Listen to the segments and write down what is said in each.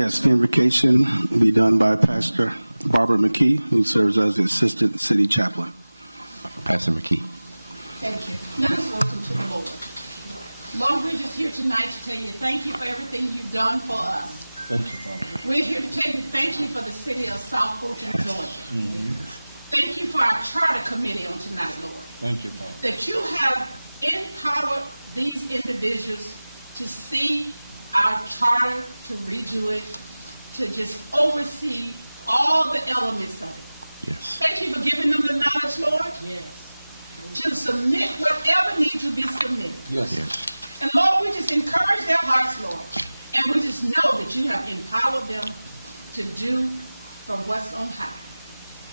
Yes, the invocation will be done by Pastor Barbara McKee, who serves as the Assistant City Chaplain. Pastor McKee. Thank you. Let us welcome to the Lord. Lord, we're just here tonight to tell you thank you for everything you've done for us. Thank you, Father. We're here to tell you thank you for the city of South Fulton, Georgia. Thank you for our charter committee on tonight, Lord. Thank you, Father. That you have empowered these individuals to see our charter, to redo it, to just oversee all the elements of it. Yes. Thank you for giving them the knowledge, Lord. Yes. To submit whatever needs to be submitted. Yes. Yes. And Lord, we just encourage their hearts, Lord. And we just know that you have empowered them to do from what's on high.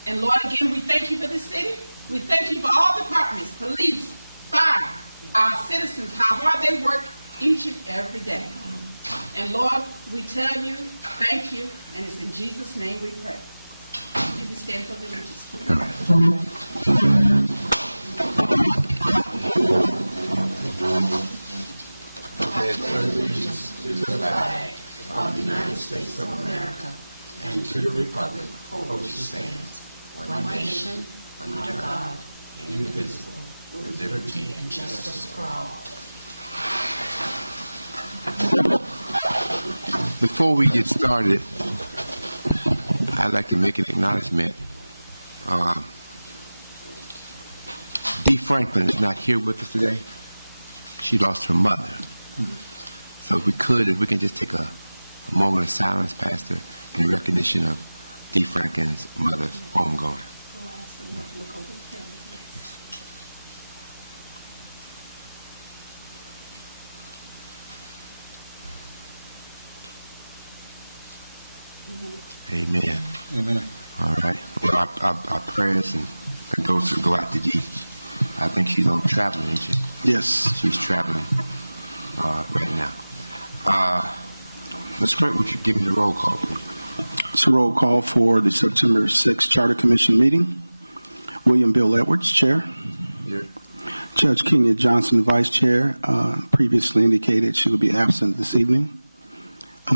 And Lord, again, we thank you for the city. We thank you for all departments, police, fire, our citizens, how hard they work each and every day. And Lord, we tell you, thank you, and it's in Jesus' name we pray. And we stand for the allegiance. All right. I pledge allegiance to the flag of the United States of America and to the republic for which it stands, one nation, under God, indivisible, with liberty and justice for all. Before we get started, I'd like to make an acknowledgement. Dee Franklin is not here with us today. She lost her mother. So if we can just take a moment of silence, Pastor, in recognition of Dee Franklin's mother's homegoing. Amen. Amen. All right. Well, our prayers and condolences go out to Dee. I think she's on traveling, isn't she? Yes. She's traveling right now. Ms. Clerk, would you give me the roll call, please? It's a roll call for the September 6th Charter Commission meeting. William Bill Edwards, Chair. Here. Judge Kenya Johnson, Vice Chair, previously indicated she will be absent this evening.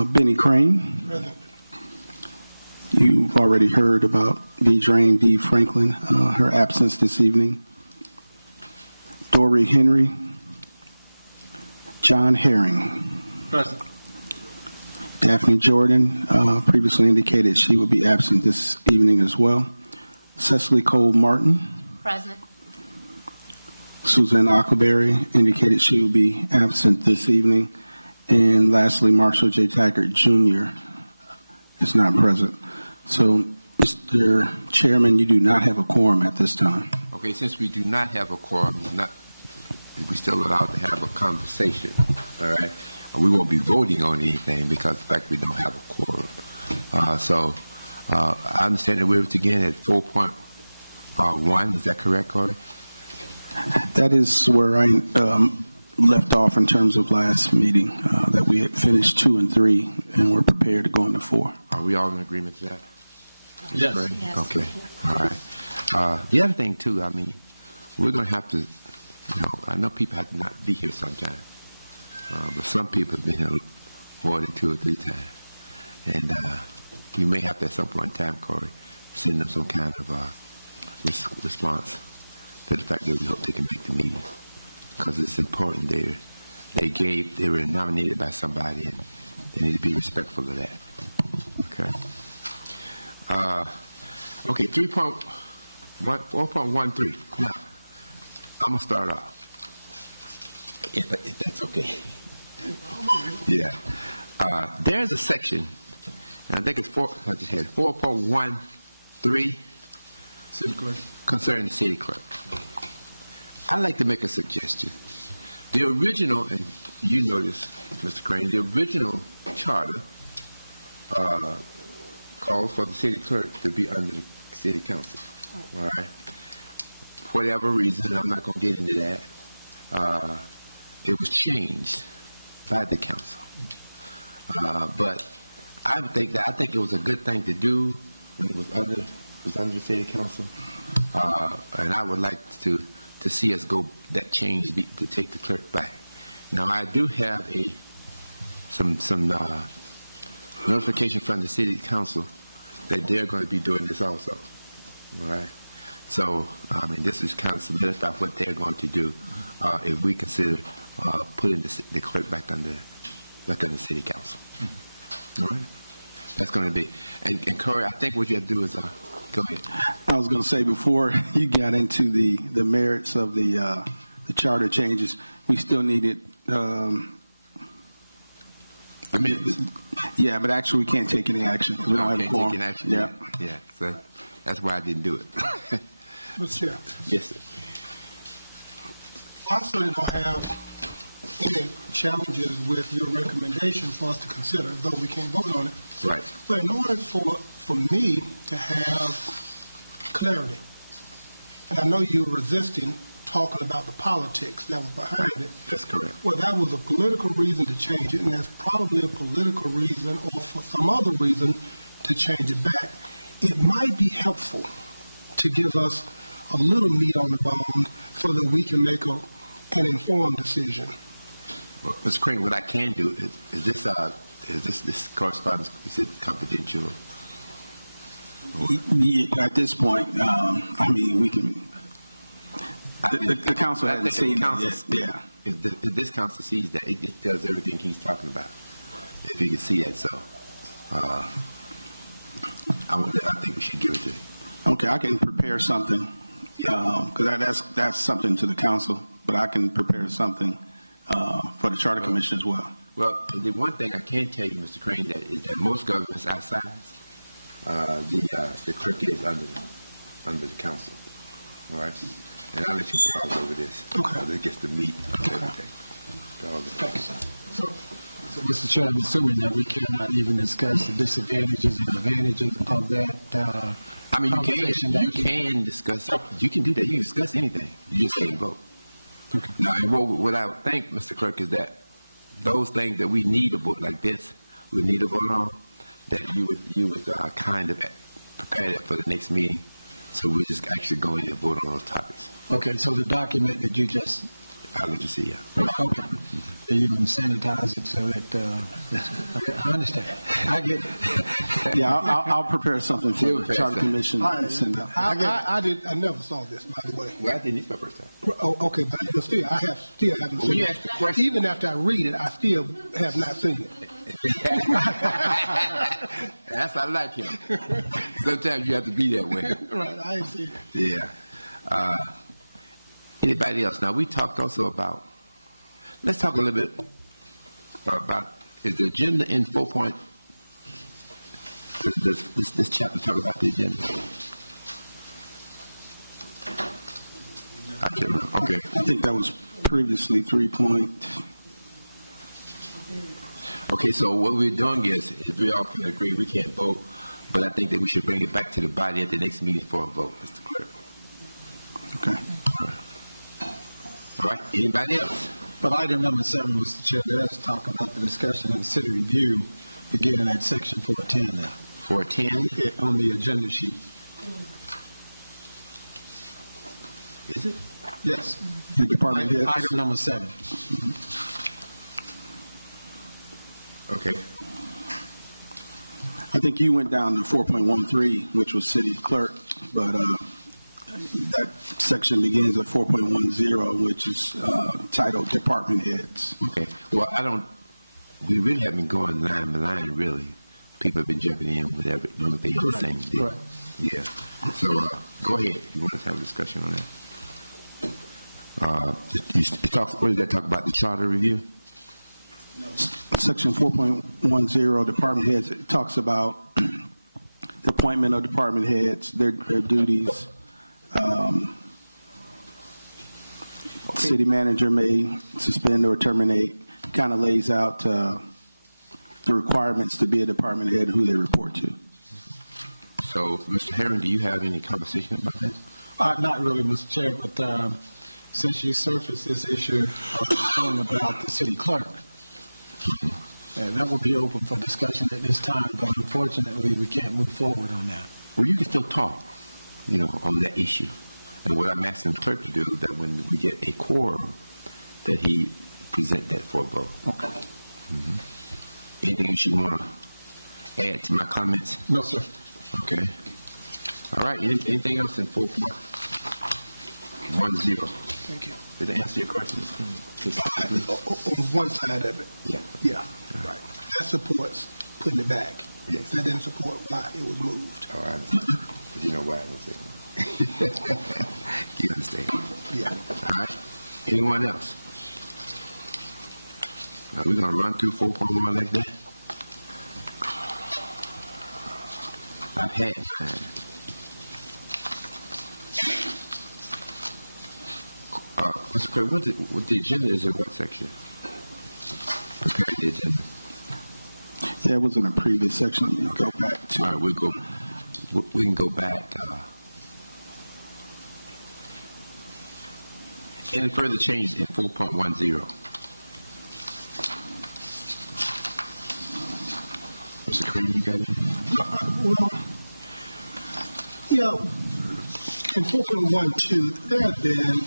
Benny Crane. Present. You've already heard about Dedrain, Dee Franklin, her absence this evening. Doree Henry. John Herring. Present. Daphne Jordan, previously indicated she will be absent this evening as well. Cecily Cole Martin. Present. Suzanne Ockleberry indicated she will be absent this evening. And lastly, Marshall J. Taggart Jr. is not present. So, Mr. Chairman, you do not have a quorum at this time. Okay, since we do not have a quorum, we're still allowed to have a conversation, all right? We won't be voting on anything because, in fact, we don't have a quorum. I understand that we're again at 4.1. Is that correct, Corey? That is where I left off in terms of last meeting, that we had finished 2 and 3, and we're prepared to go into 4. Are we all in agreement to that? Yes. Yes. Okay. All right. The other thing, too, I mean, we're going to have to, I know people have to not be here sometimes, but some people have been here more than 2 or 3 times. And we may have to, at some point in time, Corey, send them some kind of response to the fact that we hope they can make the meeting. Because it's important. They were nominated by somebody, and they need to be respectful of that. Okay. Okay, 4.13. Now, I'm going to start off. If that's okay. Yeah. There's a section, and I think it's 4.13, City Clerk. concerning the city clerk. I'd like to make a suggestion. The original, and you know this, Mr. Crane, the original charter called for the city clerk to be under the city council. All right. For whatever reason, I'm not going to get into that. It was changed by the council. But I think it was a good thing to do when it was under the city council. And I would like to see us go that change to take the clerk back. Now I do have some notification from the city council that they're going to be doing this also. All right. So, this is kind of solidify what they're going to do if we consider putting the clerk back under city council. All right. That's going to be. And Corey, I think what you have to do is go ahead. I was going to say, before you got into the merits of the charter changes, we still needed. Yeah, but actually we can't take any action. We don't have a quorum. Take any action. Yeah. So that's why I didn't do it. Mr. Chair, Yes, sir. I certainly don't have any challenges with your recommendation for us to consider, though we can't vote on it. Right. But in order for me to have clarity, and I know you're resisting talking about the politics that was behind it. That's correct. Well, that was a political reason to change it, and that's probably a political reason or for some other reason to change it back. It might be helpful to give us a little meat on the bone so that we can make an informed decision. Well, Mr. Crane, what I can do is this correspondence, is it confidential? At this point, we can. The council hasn't seen it. Yeah. If this council sees that, it does everything he's talking about. If you can see that, so I think we should give it to him. Okay, I can prepare something because that's something to the council, but I can prepare something for the charter commission as well. Well, the one thing I can tell you, Mr. Crane, is that most governments our size, the clerk is under the council. All right. And I'll let you go over this. Okay. It gets to meet everything. Thank you, sir. So, Mr. Chairman, assuming that we cannot even discuss the disadvantages and advantages of that. You can discuss. You can do that. You can discuss anything. You just can't vote. Okay. Now, and what I would think, Mr. Clerk, is that those things that we need to vote like this, we need to vote on, that you would kind of prepare that for the next meeting. So we just actually go in and vote on those topics. Okay, so the document that you just... I'll let you see, yeah. Okay. So you're going to sanitize it so that... okay, I understand. I get it. Yeah, I'll prepare something for the charter commission. All right. And send out. I never saw this, by the way. Well, I didn't. It's my first time. Oh, okay, but still, I haven't seen it. Even after I read it, I still have not seen it. That's I like him. Sometimes you have to be that way. Right, I ain't seen it. Yeah. Anybody else? Now, we talked also about, let's talk a little bit about, is the agenda in 4 point, this chapter talk about the agenda? I can't remember. Okay. I think that was previously 3 point. Okay, so what we're doing is, if we all can agree, we can't vote, but I think that we should bring it back to the body at the next meeting for a vote, Mr. Clerk. Okay. All right. Anybody else? But item number 7, Mr. Chair, let's talk about the discussion of the city review beginning at section 410 now. 410? On the agenda sheet. Is it? Yes. The department heads. Item number 7. Okay. I think you went down to 4.13, which was city clerk, but that section begins at 4.10, which is titled department heads. Okay. Well, we really haven't been going line by line, really. People have been jumping in with everything the same thing. Right. Yeah. So go ahead if you want us to have a discussion on that. What does that talk about? The charter review? Section 4.10, department heads, it talks about the appointment of department heads, their duties. City manager may suspend or terminate, kind of lays out the requirements to be a department head, who they report to. So, Mr. Henry, do you have any conversation about that? Not really, Mr. Chair, but since you surfaced this issue about the city clerk, and that will be open for discussion at this time, but unfortunately, we can't move forward on that. Well, you can still talk, on that issue. And what I'm asking the clerk to do is that when we get a quorum, that he present that for a vote. Okay. Mm-hmm. Anything you should want to add to my comments? No, sir. Okay. All right. Anything else in 4.10? Thank you. Did I answer your questions? On one side of it. Yeah. Right. That supports putting it back. Yes. That didn't support why it was moved. All right. You know why I was saying. You understand? Yeah. All right. Anyone else? We're going to run through 4.1 like that. I've had time. Mr. Craig, what the agenda is in what section? Okay, the agenda. Yeah, it was in a previous section. Let me go back to. All right, we can go back. Any further change in 4.10? Mr. Craig, you got it? Well, yeah, in 4.12, there has been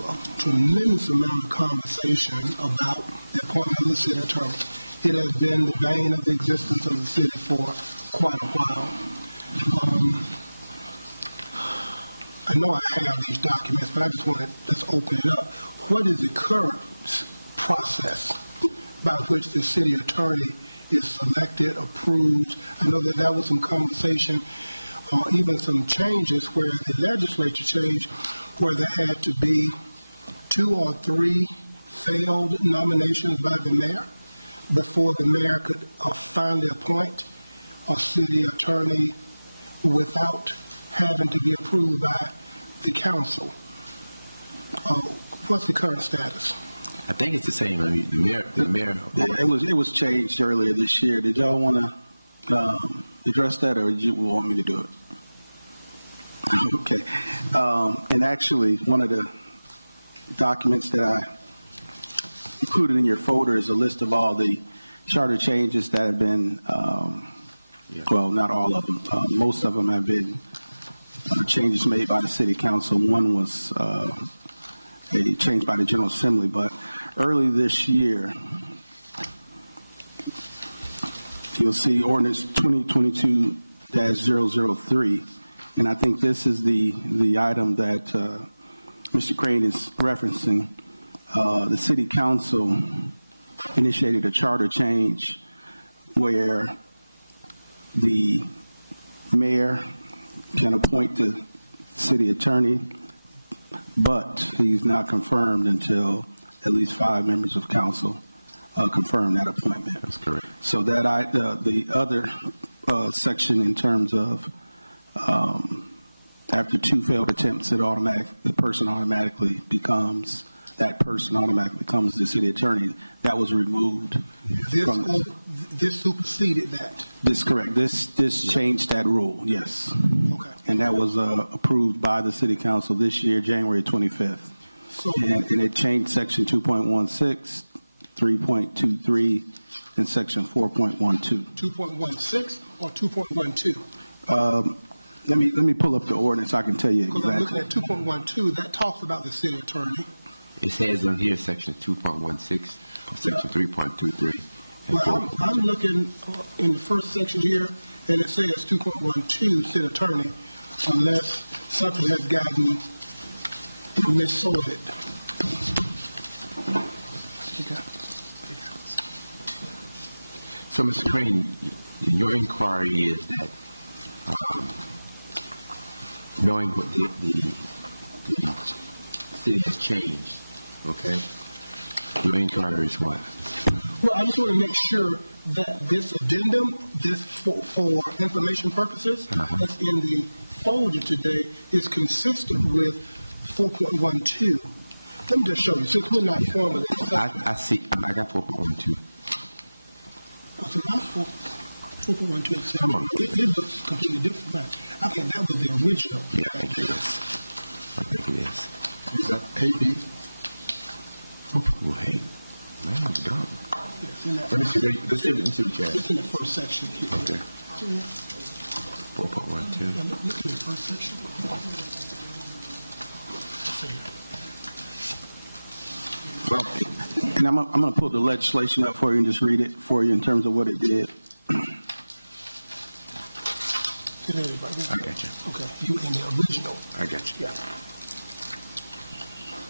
a tremendous amount of conversation about the appointment of the city attorney. It has been the bane of the existence of the city for quite a while. I know I have these documents, but I just want to open it up. What is the current process by which the city attorney is selected, approved? I know that there was some conversation, even some changes where the legislature changed, where there had to be 2 or 3 failed nominations by the mayor before the mayor could finally appoint a city attorney without having to be approved by the council. What's the current status? I think it's the same. I mean, the mayor. It was changed earlier this year. Did y'all want to address that, or did you want me to do it? Okay. And actually, one of the documents that I included in your folder is a list of all the charter changes that have been, well, not all of them. Most of them have been changes made by the city council. One was a change by the General Assembly, but early this year, you'll see Ordinance 2022-003, and I think this is the item that Mr. Crane is referencing. The city council initiated a charter change where the mayor can appoint the city attorney, but he's not confirmed until at least 5 members of council confirm that appointment. That's correct. So that the other section in terms of after 2 failed attempts, the person automatically becomes the city attorney. That was removed. This superseded that. This correct. This changed that rule. Yes. Okay. And that was approved by the city council this year, January 25th. So, and it changed section 2.16, 3.23, and section 4.12. 2.16 or 2.12? Let me pull up the ordinance. I can tell you Because I'm exactly. looking at 2.12. That talks about the city attorney. It says on here section 2.16, section 3.23. Well, I'm looking in the first section here, and it says 2.12 city attorney, unless something has gotten missorted. So, Mr. Crane, your inquiry is that knowing what the city has changed, okay? Your inquiry is what? Well, I just want to make sure that this addendum, this for information purposes, that's in the folder today, is consistent with 4.12. Let me just show you, since we're not formally. I see. I got 4.12. So that's 4.12. Come on. It looks completely different. I think that was the original. Yeah, I think it is. Is that AB? Well, hey, man, it's gone. It's in that Let's send it into the chat. It's in the first section here. Okay. 4.12. Yeah, look at the first section. Well, and I'm going to pull the legislation up for you and just read it for you in terms of what it did. It is right there. I got you. Okay, you in the original. I got you. Yeah.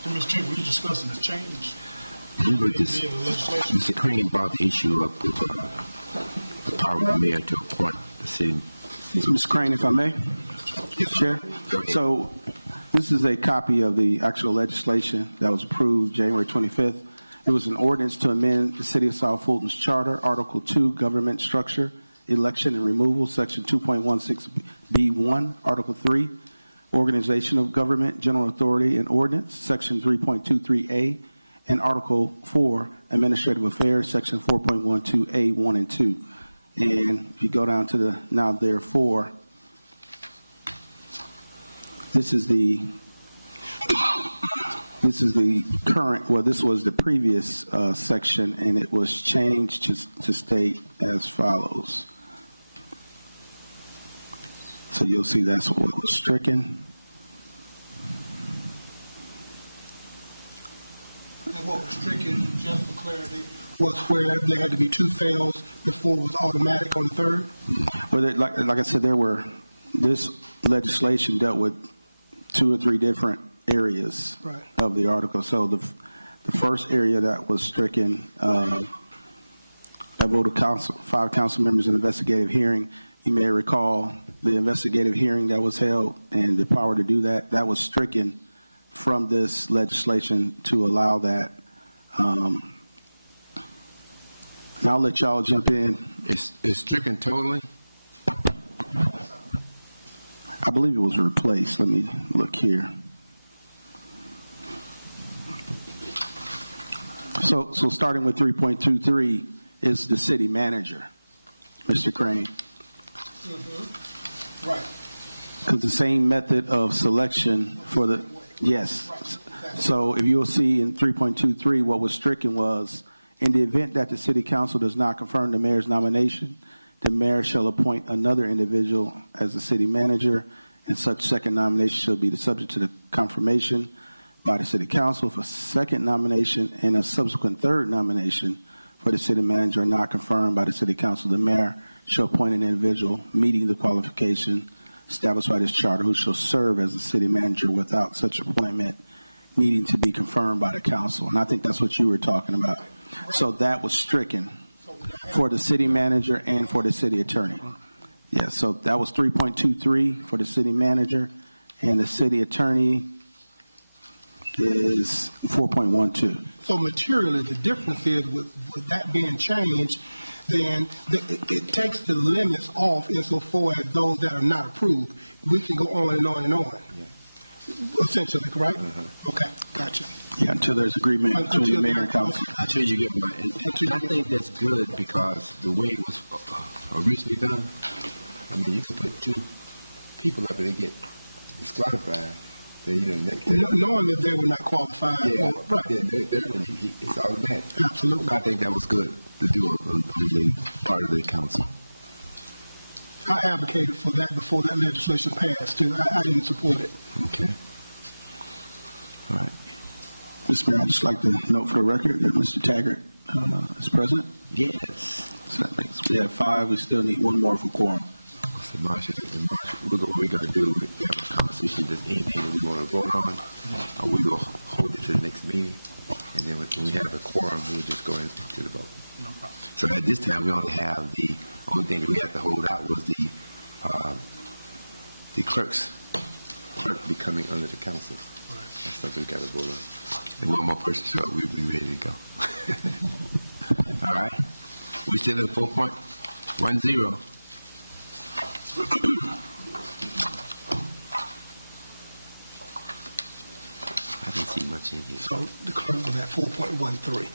So, Mr. Chief, we're discussing the change. We were just, In the legislation. Mr. Crane brought the issue up with the power of the mayor to appoint the city. So, Ms. Crane, if I may? Chair? So this is a copy of the actual legislation that was approved January 25th. It was an ordinance to amend the City of South Fulton's Charter, Article 2, Government Structure, Election and Removal, Section 2.16B1, Article 3, Organization of Government, General Authority and Ordinance, Section 3.23A, and Article 4, Administrative Affairs, Section 4.12A, 1 and 2. And if you go down to the now therefore, this is the current, well, this was the previous section, and it was changed to state as follows. So you'll see that's what was stricken. And what was stricken, just for clarity, was where there had to be 2 fails before it was automatic on the third? Well, like I said, this legislation dealt with 2 or 3 different areas Right. of the article. So the first area that was stricken, I voted 5 council members in investigative hearing. You may recall the investigative hearing that was held and the power to do that was stricken from this legislation to allow that. And I'll let y'all jump in. It's stricken totally. I believe it was replaced. Let me look here. So starting with 3.23 is the city manager, Mr. Crane. Right. Because the same method of selection for the, yes. So if you'll see in 3.23, what was stricken was, in the event that the city council does not confirm the mayor's nomination, the mayor shall appoint another individual as the city manager, and such second nomination shall be subject to the confirmation by the city council. If a second nomination and a subsequent third nomination for the city manager are not confirmed by the city council, the mayor shall appoint an individual meeting the qualification established by this charter who shall serve as the city manager without such appointment needing to be confirmed by the council. And I think that's what you were talking about. So that was stricken for the city manager and for the city attorney. Yeah, so that was 3.23 for the city manager, and the city attorney is 4.12. So materially, the difference is with that being changed, then it takes the limits off insofar as those that are not approved. We can go on and on and on. Yeah. Essentially, correct? Okay, gotcha. Yeah, until there's agreement between the mayor and council. Until you get my, and I think that's good because the way it was originally done, I mean, you could put 2 people up and they get disqualified. Knowing that they were not qualified. Yeah, right. Yeah, it's automatic. Absolutely. I think that was good to do on the part of the council. I advocated for that before that legislation passed, too. I didn't support it. Okay. All right. Mr. Mayor, I'd just like to note for the record that Mr. Taggart is present. Yes. So that makes, we have 5. We still need 1 more for quorum. So Marcia, what we're going to do is have a conversation. There's anything that we want to vote on, we're going to hold it to the next meeting. And then when we have the quorum, we'll just go into the vote. No problem. So at this time, we only have the only thing that we have to hold out was the clerk becoming under the council. Right. That's something we got to vote on. And 1 more person, so we'll be ready to go. All right. We still at 4.10. I didn't see much in here. So the clerk was at 4.13.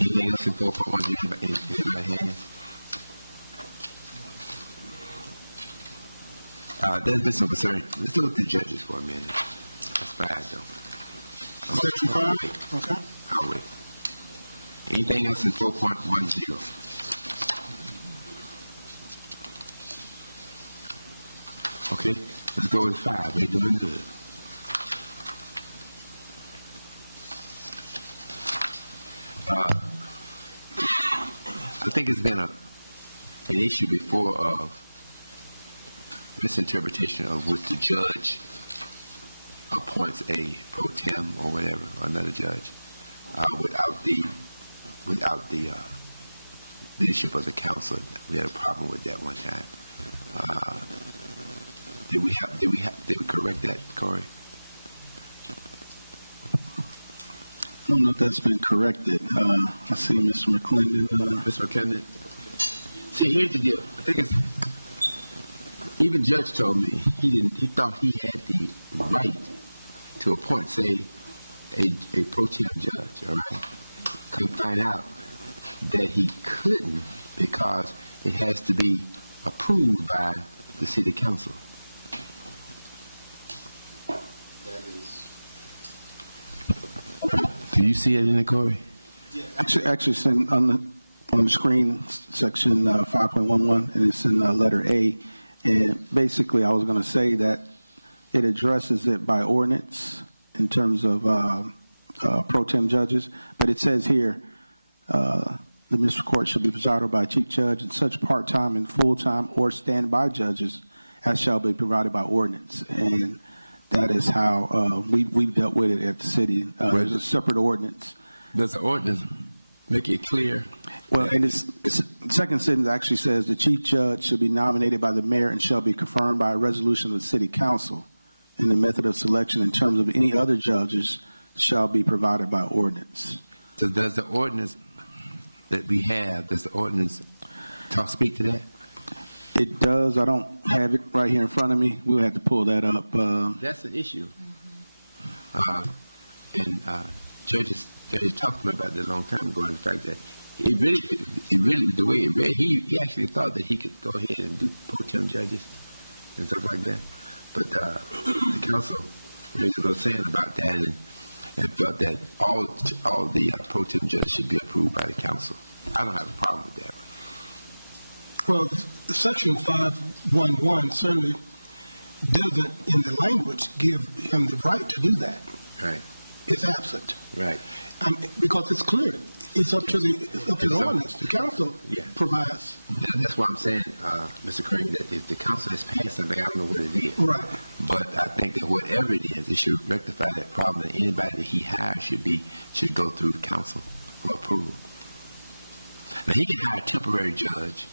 Anything else in 4.10 anybody has? There's been some concern. Let's look at the judges for a minute. That's 5 though. Section 5? Okay. I'll wait. Anything else in 4.10? Okay, let's go with 5. We're doing good. I think it's been an issue before of misinterpretation of which the judge appoints a pro tem or whatever, another judge, without the leadership of the council. We had a problem with that one time. Did we correct that, Corey? I don't know if that's been corrected. I see Mr. McClendon. Mr. McClendon? See, here's the deal. I think it's, even the judge told me he thought he had the right to appoint, say, a pro tem judge, all right? Come find out that he couldn't because it has to be approved by the city council. Do you see it in the Corey? Actually, it's on the screen, section 5.11, and it's in letter A. And basically, I was going to say that it addresses it by ordinance in terms of pro tem judges, but it says here, the municipal court shall be presided by a chief judge and such part-time and full-time or standby judges as shall be provided by ordinance. And that is how we've dealt with it at the city. There's a separate ordinance. Does the ordinance make it clear? Well, and its second sentence actually says the chief judge shall be nominated by the mayor and shall be confirmed by a resolution of the city council. And the method of selection in terms of any other judges shall be provided by ordinance. So does the ordinance that we have, does the ordinance speak to that? It does. I don't have it right here in front of me. We'll have to pull that up. That's the issue. And judges talked to me about that a long time ago, and the fact that it really, the way it read, he actually thought that he could go ahead and do pro tem judges and stuff like that. But the council was saying about that and felt that all the pro tem judges should be approved by the council. I don't have a problem with that. Well, Section 511 certainly doesn't, in the language, give him the right to do that. Right. It's absent. Right. Because it's clear. It's up to the ordinance. The council provides. That's what I'm saying, Mr. Craig, that if the council has passed something, I don't know what it is. Right. But I think that whatever it is, it should rectify that problem. That anybody that he hires should go through the council for approval. Now, he can hire a temporary judge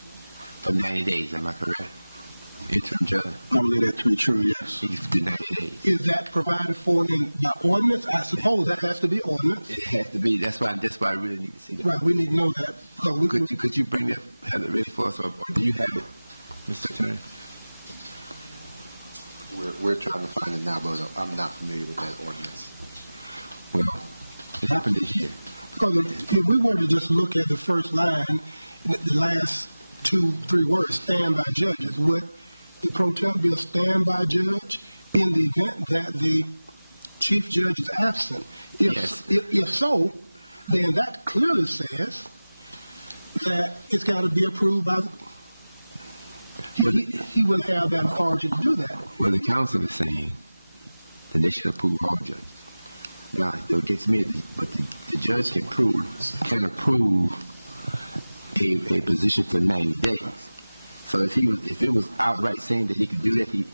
for 90 days, am I correct? Interim judge. I believe that to be true, yes. He can do 90 days. Is that provided for in the ordinance? I suppose that has to be ordinance. It has to be. That's why I really need to see that. Right, we need to know that. So could you bring that, have it ready for us, or do you have it, Mr. Attorney? We're trying to find it now, but I'm not familiar with that ordinance. Well, it happened this year. Because if we were to just look at the first line, the last 2-3 words, standby judges, would the pro tem be a standby judge in the event that the chief judge is absent? If so, then that clearly says that it's got to be approved by he will have that authority to do that. Well, the council is saying that they should approve all judges. Now, it gets me, but the judge can approve a position for 90 days. So if it was outright saying that he could do that, he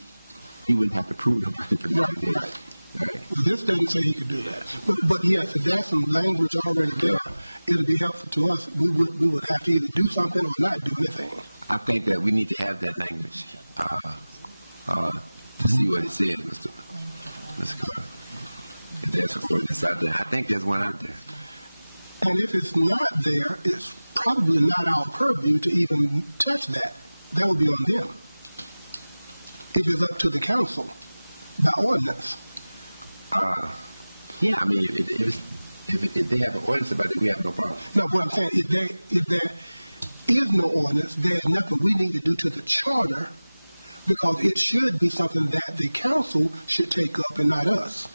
wouldn't have to prove it for 90 days. Right. Well, this doesn't say he could do that. But yes, if there's some language already there, it'll be helpful to us. We would have to either do something or not do anything. I think that we need to have that language to see what it says, Mr. Carter. If there's an ordinance out there, I think there's one out there. And if it's not there, it's probably not our purview to even touch that. That would be on them. If it's up to the council by ordinance. Yeah, I mean, if they have an ordinance about it, we have no problem. No, what I'm saying, if there is no ordinance, there's nothing we need to do to the charter, because it should be something that the council should take up and not us.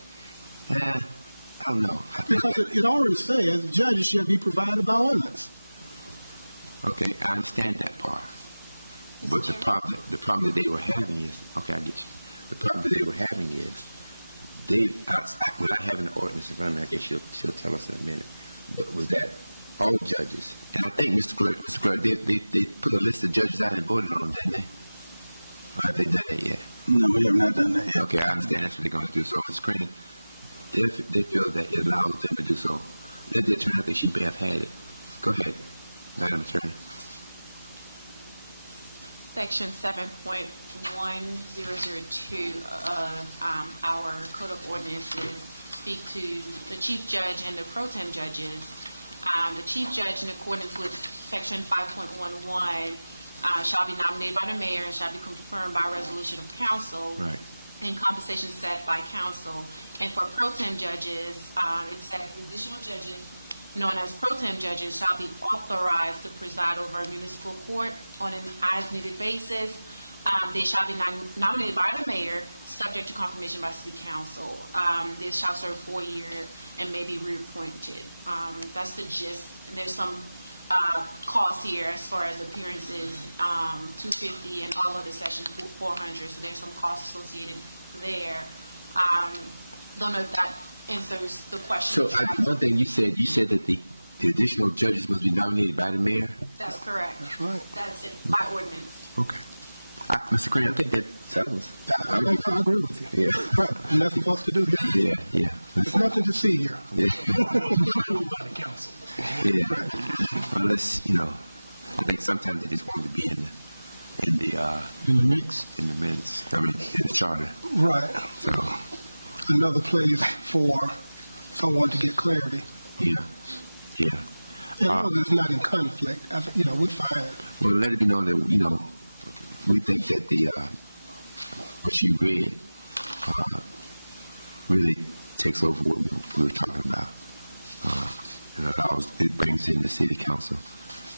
I don't know. Because it already says judges shall be provided by ordinance. Okay, I understand that part. But the problem that they were having is, okay, I get you. The problem that they were having is, without having the ordinance in front of me, I guess she'll tell us in a minute, but was that all judges. And I think, Mr. Clerk, they put a list of judges out and voted on them, didn't they? Or have they done that yet? No, we have not done that yet. Okay, I understand that's what they're going to do. So, Mr. Crane, they feel that it allows them to do so. Let the attorney think she may have had it. Go ahead, Madam Attorney. Section 7.1002 of our Code of Ordinances speak to the Chief Judge and the Pro Tem judges. The Chief Judge, in accordance with Section 5.11, shall be nominated by the Mayor and shall be confirmed by resolution of Council. Right. And compensation set by Council. And for Pro Tem judges, it says additional judges known as Pro Tem judges shall be authorized to preside over a municipal court on an as-needed basis. They shall be nominated by the Mayor, subject to confirmation by City Council. They shall serve 4 years and may be reappointed. That's the gist. And there's some costs here as far as appearances, $250, and all of the sessions $400. So there's some costs associated there. Don't know if that answers the question. So one thing you said that the additional judges must be nominated by the Mayor? That's correct. That's right. That's it, by ordinance. Okay. Mr. Crane, I think that settles. I agree with you. Yeah. Right. Nothing else to do here. Yeah. There's nothing to see here. Yeah. By the council. Yeah. Unless, I think sometimes they just want to be in the mix. In the minutes. I mean, in the charter. Right. So. Another place for someone to get clarity. Yeah. And it's not in conflict. We're fine. Well, let it be known that, we think that what you read really takes over what we were talking about. And it brings in the City Council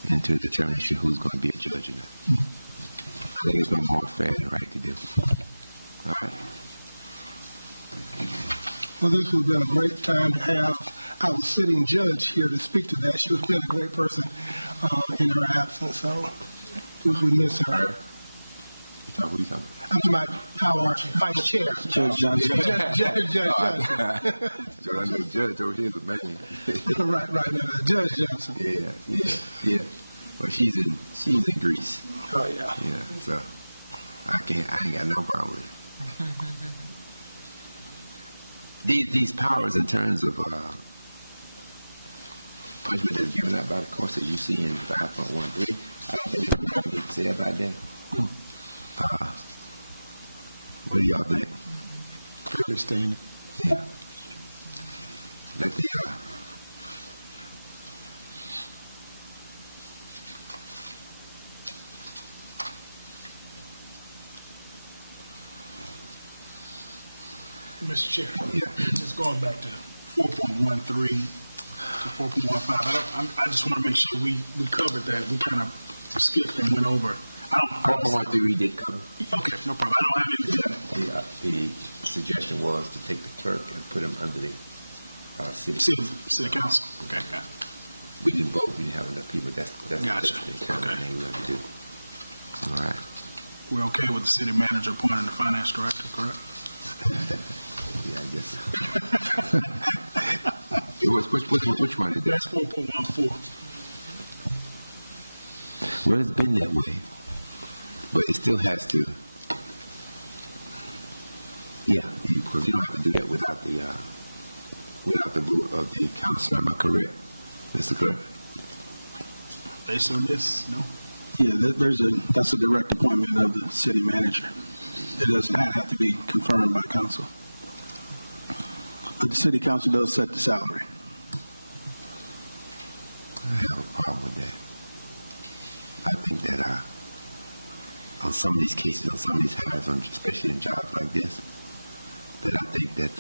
into determination who's going to be a judge in that. I think it's more fair and right to do. All right. Well, this has been a great time to have our sitting judge here to speak to that. She has been a great person in her absence, so we miss her. Who you talking I'm talking about our vice chair. Judge Johnson. Judge Johnson. So I know Judge over here is a man. right now, Judge Johnson. Yeah. Well, she's in Greece. Oh, yeah. Yeah, so I ain't got no problem with it. These powers in terms of punishment that are given out by the courts that you see in 5.13, I don't think there's nothing to say about that. What do y'all think? Understand it. Yeah. Let the Mr. Chair, just going back to 4.13 to 4.15, I just want to make sure we covered that. We kind of skipped and went over. 4.13 we did cover. Okay, no problem. I don't have anything. The suggestion was to take the clerk and put him under the city council. Okay, got it. We did both. We didn't have enough people. That's Gotcha. the kind of thing we have to do. All right. We're okay with the city manager appointing the finance director, correct? Yeah, I guess so. Which one is that? That's 4.14. Well, it's been that way, but it still has to. Yeah, because you don't have to do that without the vote of the council. Am I correct, Mr. Clerk? Based on this, no. Yeah, that's a direct appointment of the city manager. It does not have to be confirmed by council. But the city council does set the salary. I have a problem with that. I think that on some of these cases, on some of these hires, especially in jobs like this, that I think that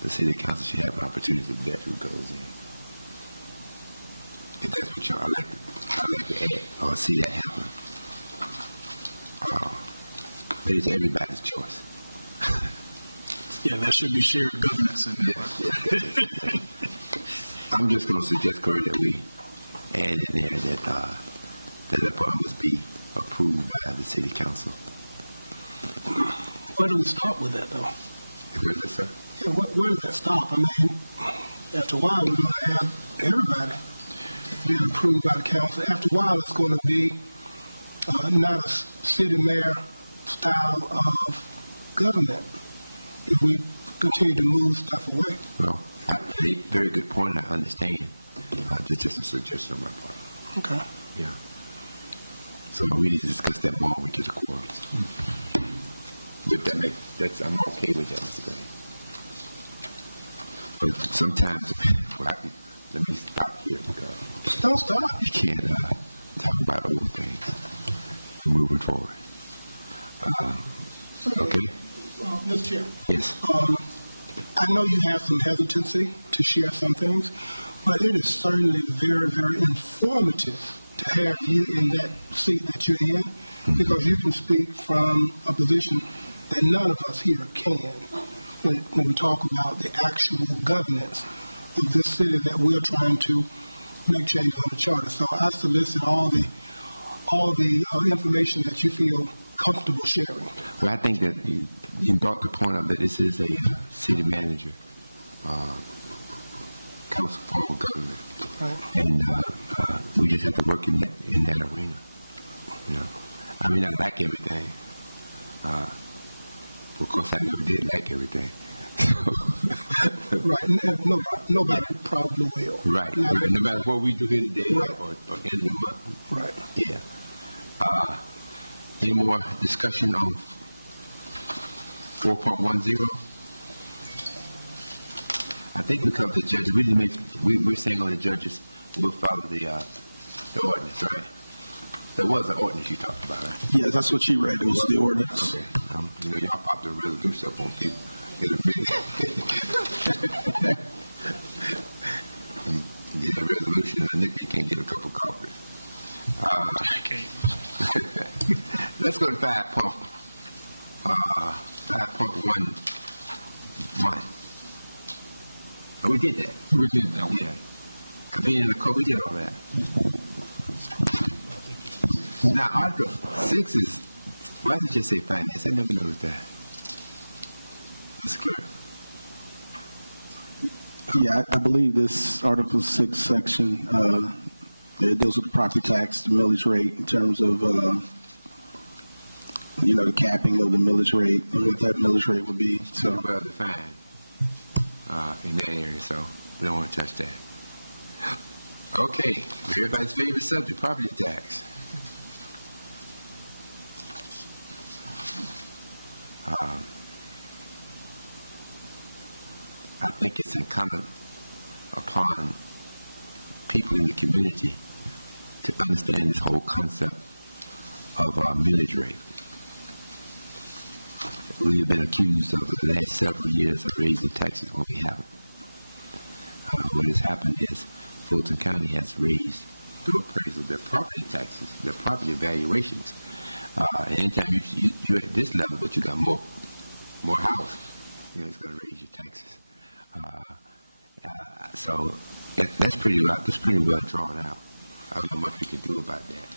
the city council should have an opportunity to vet who goes in. If that's what y'all like to add or see that happen. But it's everybody's choice. Yeah, that should be shared governance in there. I'm just going to suggest, Corey, that we add in there that the appointments be approved by the city council. Where do we start with that, though? Where is it, sir? Yeah, where does that stop? I mean, after a while, we're going to have everybody. that's been approved by the council. After a while, it's going to be not a city mayor style of government if we continue to move stuff away. Well, very good point. I understand. It's just a suggestion on my part. Okay. Yeah. So we need to discuss that more when we get to quorum. But I'm okay with that, Mr. Gray. But sometimes, let me stop here because Don't stop. you can't talk about old things moving forward. Okay? Mr. Chair. Yes. I know you have some hesitancy to share some things, but it is certainly very, very informative to have you in that seat that you're in, because you can speak from a position that none of us here can when we talk about the actual governance of this city that we're trying to make changes on the charter. So I solicit all the information that you feel comfortable sharing. Well, I think that you brought the point up that this is a city manager, council form of government. Right. And we just have to work in that arena. You know, I mean, I like everything. Of course, I never did like everything. Right. Nobody probably will. Right. No matter what we do here today or end of the month. Right. Yeah. Any more discussion on 4.10? I think because the judges, we're saying on the judges, we'll follow the ordinance, right? There was an ordinance you talked about, right? Yeah, that's what she read. It was the ordinance. Okay. Y'all popped a resolution up on people. Get a resolution, and Nick can't get a cup of coffee. Let's go to 5.11. Oh, we did that. We did that one. Yeah. Convening the code, we did all that. Now, Article 6 is, why did you say finance? I never noticed that. It's clear. Yeah, I believe this Article 6 section, it deals with the property tax, the millage rate in terms of, the capping of the millage rate and what that millage rate would be. So well defined in that area, so we don't want to touch that. Okay, everybody's favorite subject, property tax. I think it's incumbent upon people in the community to understand this whole concept of millage rate. We have been accused over the last several years of raising taxes when we haven't. What has happened is Fulton County has raised, through appraisal, their property taxes, their property valuations. And anytime you're at this level, but you got more house, it's going to raise your taxes. So that's pretty well drawn out. I don't know much we can do about that.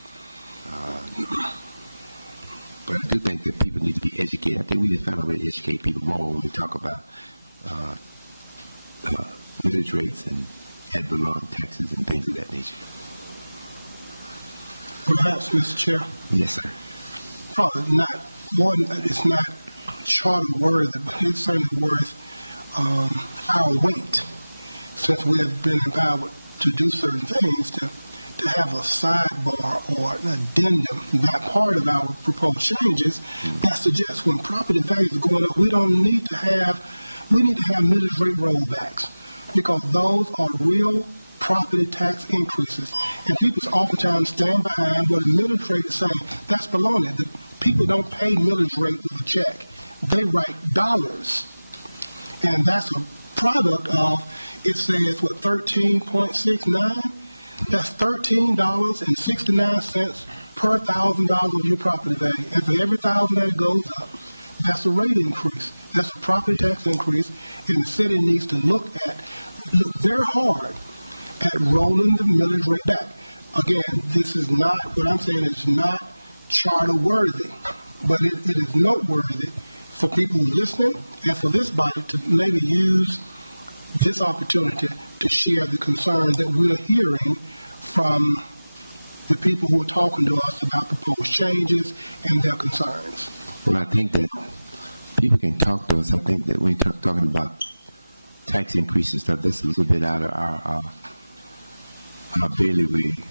But I do think that people need to be educated. I think we need to find a way to educate people more when we talk about millage rates and ad valorem taxes and things of that nature. Perhaps, Mr. Chair. Yes, sir. Probably not more than it's not charter worthy, but it's certainly worth our weight, since we have been empowered to do certain things, to have a sidebar or an addendum, not part of our proposed changes, that suggests when property values are going up, we need to have millage rate rollbacks, because those are real property tax increases. And people oftentimes stand behind what a millage rate is saying. That's baloney. The people don't pay millage rate with a check. They write dollars. And that's a product of, it says, 13.69? That's $13.69 per $1,000 of your property value. And for every $1,000 that goes up, that's a rate increase. That's a property tax increase. And the city needs to look very hard at rolling the millage rate back. Again, this is not, what I'm saying is not charter worthy, but it is noteworthy for people listening and for this body to maybe use this opportunity to share the concerns that we're hearing from the people who are talking to us about proposed changes and their concerns. Well, I think that people can talk to us. I think that when you're talking about tax increases and stuff, that's a little bit out of our bailiwick.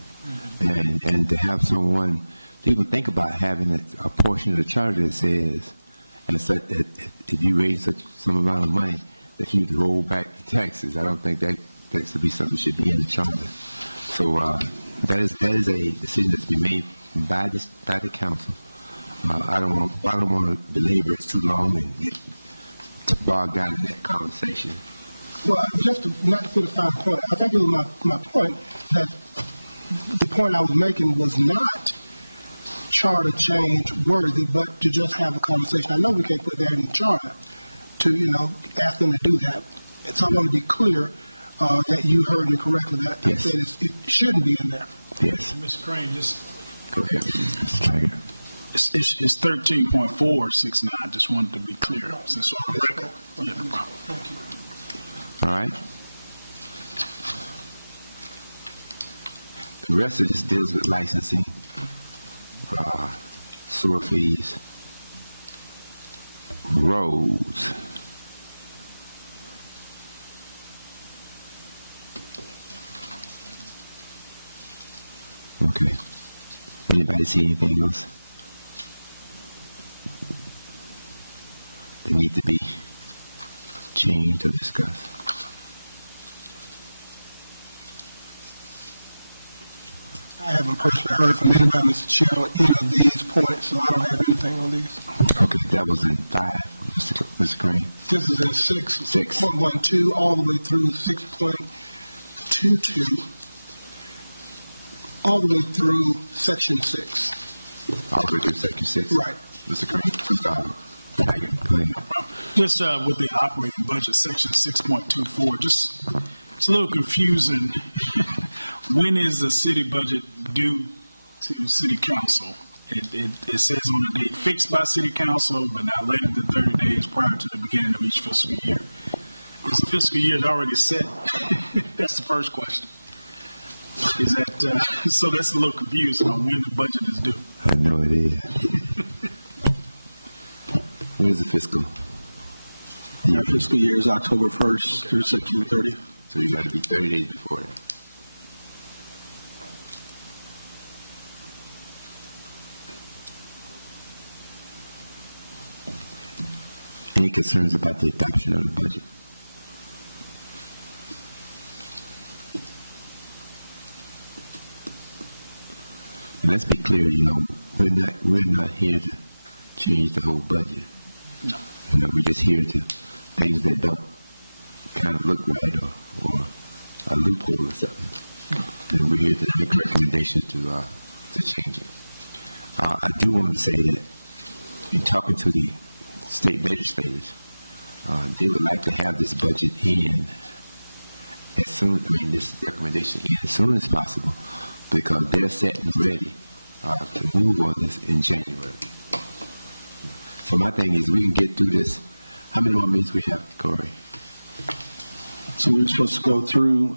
And to have someone to even think about having a portion of the charter that says, and that if you raise some amount of money, that you need to roll back the taxes. I don't think that should be something that should be in the charter. So that is a decision that's been made by the council. I don't want to belabor it too long and get bogged down in that conversation. Well, not to put a fine point, I think it was my point that the point I was making was not charter change worthy, but to just have a conversation. I know we can't put that in the charter to, ask them to do that. And so I want to be clear that you heard me correctly, that yes. It shouldn't be in there. Yes. Mr. Crane, just go ahead, Mr. Taggart. It's 13.469. Just wanted to be clear. Since on record. Yeah, no problem. Thank you. All right. The rest of this deals with licensing, sewer fees, roads. Okay. Anybody see anything else that need to be changed or discussed? I haven't personally heard from anybody, Mr. Chair, on any of these points, so I don't have anything on these. Okay, that was in 5, Mr. Crane. This is in 6.12 all the way through 6.22, all the way through Section 6. All the way through Section 6? Right. Mr. Crane, Taggart, go ahead. Just with the operating budget, Section 6.24, just it's a little confusing. When is the city budget due to city council? It says on the date fixed by city council, but not later than 30 days prior to the beginning of each fiscal year. Is the fiscal year already set? That's the first question. Is that so? That's a little confusing on when the budget is due. I know it is. When is the fiscal? Our fiscal year is October 1st through September 30th. So you got to be 30 days before that. Any concerns about the adoption of the budget? And let's be clear, we're not here to change the whole budget. No. We're just here to things that don't kind of look right or a loophole or something. And we're here to make recommendations to change it. I do want to say that in talking to the state legislators, they would like to have this budget in this recommendation in as soon as possible, because they're set and ready to move on this in January. So my thing is, we can get through this. How many more meetings we have, Corey? So we're supposed to go through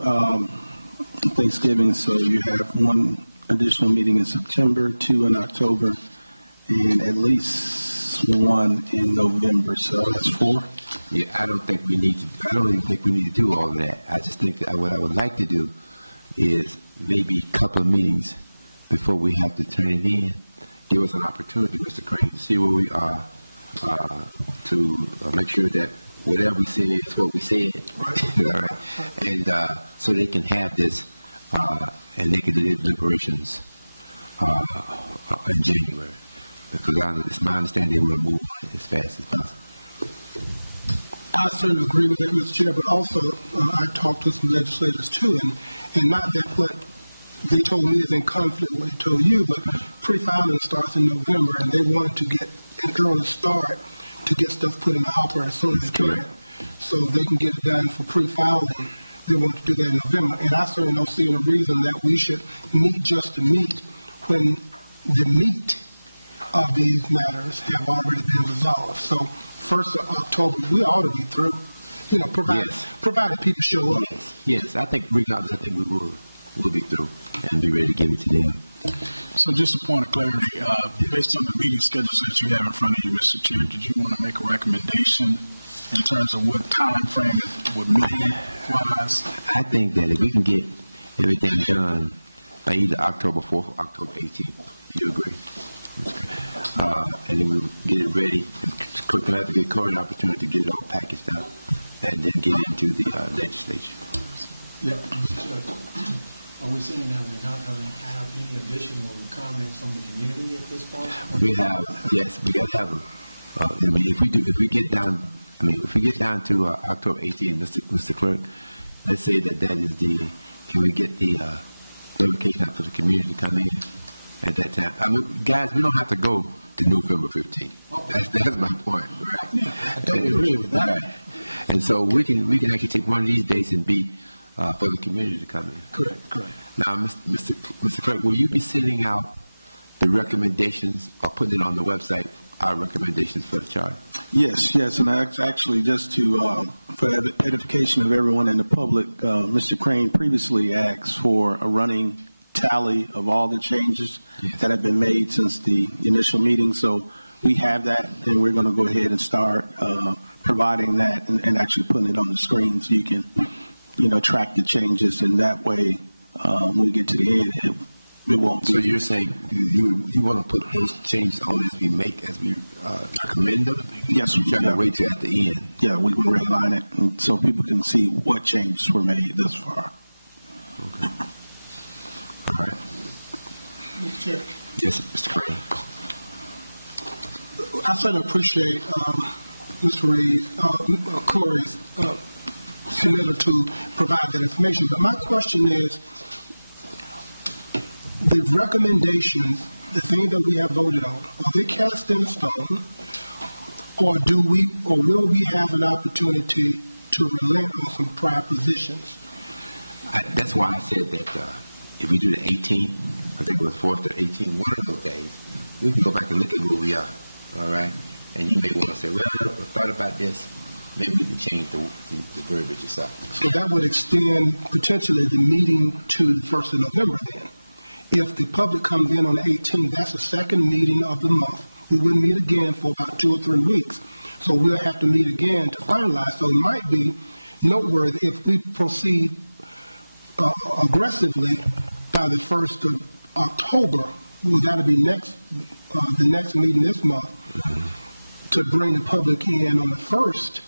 Thanksgiving, so you have one additional meeting in September, 2 in October, and at least 1 in November. So that's 4. Yeah, I don't even think we need to do all of that. I just think that what I would like to do is maybe a couple of meetings before we have to turn it in. Give us an opportunity, Mr. Crane, to see where we are, to make sure that whatever we say is what we said. Right. All right. And so they can have this, and they can do their deliberations in January. Because it's my understanding they want to move as fast as possible. I certainly agree with that, Mr. Chair, but also I talked to some legislators too, and not that what they told me is in conflict with what they told you, but pre-filing starts in November, and they wanted to get an early start to get stuff put in the hopper as soon as they can, so they can get it done for pre-filing. They want to do that in November, and I certainly don't see any reason that we should meet just to meet when the meat of these matters have already been resolved. So 1st of October, we ought to be through, provided people show up. Yes, I think regardless, I think we will. we'll be through and be ready to give it to them. So just a point of clarity, based on the meeting schedules that you have in front of you, Mr. Chair, did you want to make a recommendation in terms of what time frame it would meeting wise? I think that if we can get everything done by either October 4th or October 18th, do you agree? And then we'll get it ready. Clerk will have to get current opportunity to get it all packaged up and then get into the legislature. Yeah, Mr. Judge, are we saying that we're not going to have any additional comments from the community at this point? We have, yes, we got to have them. I mean, if we get down to October 18th, Mr. Clerk, let's say that is can we get the notification out for the community to come in at that time? I mean, guys, we don't have to go to November 15th. That's my point, right? Yeah, I totally agree with that. Right. And so we can actually take one of these dates and be for the community to come in. Correct. Now, Mr. Clerk, will you be sending out the recommendations or putting it on the website, our recommendations for the charter? Yes, and actually just for edification of everyone in the public, Mr. Crane previously asked for a running tally of all the changes that have been made since the initial meeting. So we have that, and we're going to go ahead and start providing that and actually putting it on the screen so you can, track the changes, and that way when we get to the end, it won't be. So you're saying you want to put those changes on as we make, as we recommend them? Yes, we try to wait till at the end. Yeah, we can redline it and so people can see what changes were made thus far. Okay. All right. Mr. Chair, Yes, Mr. Crane. I certainly appreciate Mr. Reed, Corey's submittal to provide that information. But my question is, the recommendations, the things that we have voted on, are they cast in stone, or will we have an opportunity to relent on some prior positions? That's why I said that if we do the 18th, I think it was 4th or 18th, one of those days, we can go back and look at where we are, all right? And you may want to say, well, I thought about this. Maybe we can change the verbiage or something. So that would extend potentially the meeting to the 1st of November then. If the public comes in on the 18th, that's the second meeting of the month. We wouldn't meet again for about 2 or 3 weeks. So we'll have to meet again to finalize. So it might be noteworthy if we proceed aggressively by the 1st of October. Well, that'll be the next meeting this month, to bring the public in on the 1st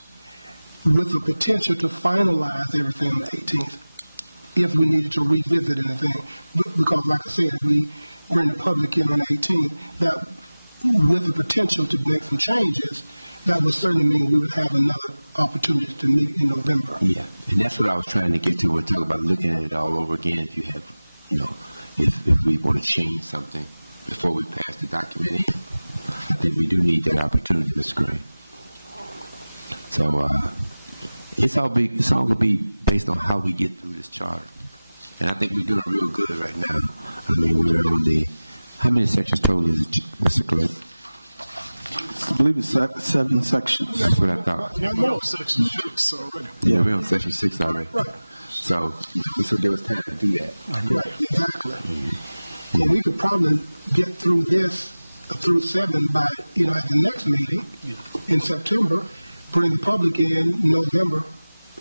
with the potential to finalize everything on the 18th if we needed to revisit anything. Because like I said, if we bring the public in on the 18th, that with the potential to make some changes, that would certainly mean we would have another opportunity to meet in November. Yeah, and that's what I was trying to get to when we talk about looking at it all over again. If you have, if we want to change something before we pass the document in, I think we do need that opportunity, Mr. Gray. So it's all going to be based on how we get through this charter, and I think we're doing real good right now. I mean, we're on how many sections total is it, Mr. Clerk? I believe it's 7 sections. That's what I thought. Yeah, we're on section 6 already. Yeah, we're on section 6 already. Right. So there was time to do that. Right, exactly. Mm-hmm. And we could probably get through this, through 7 by, at the next meeting in September, bring the public in November,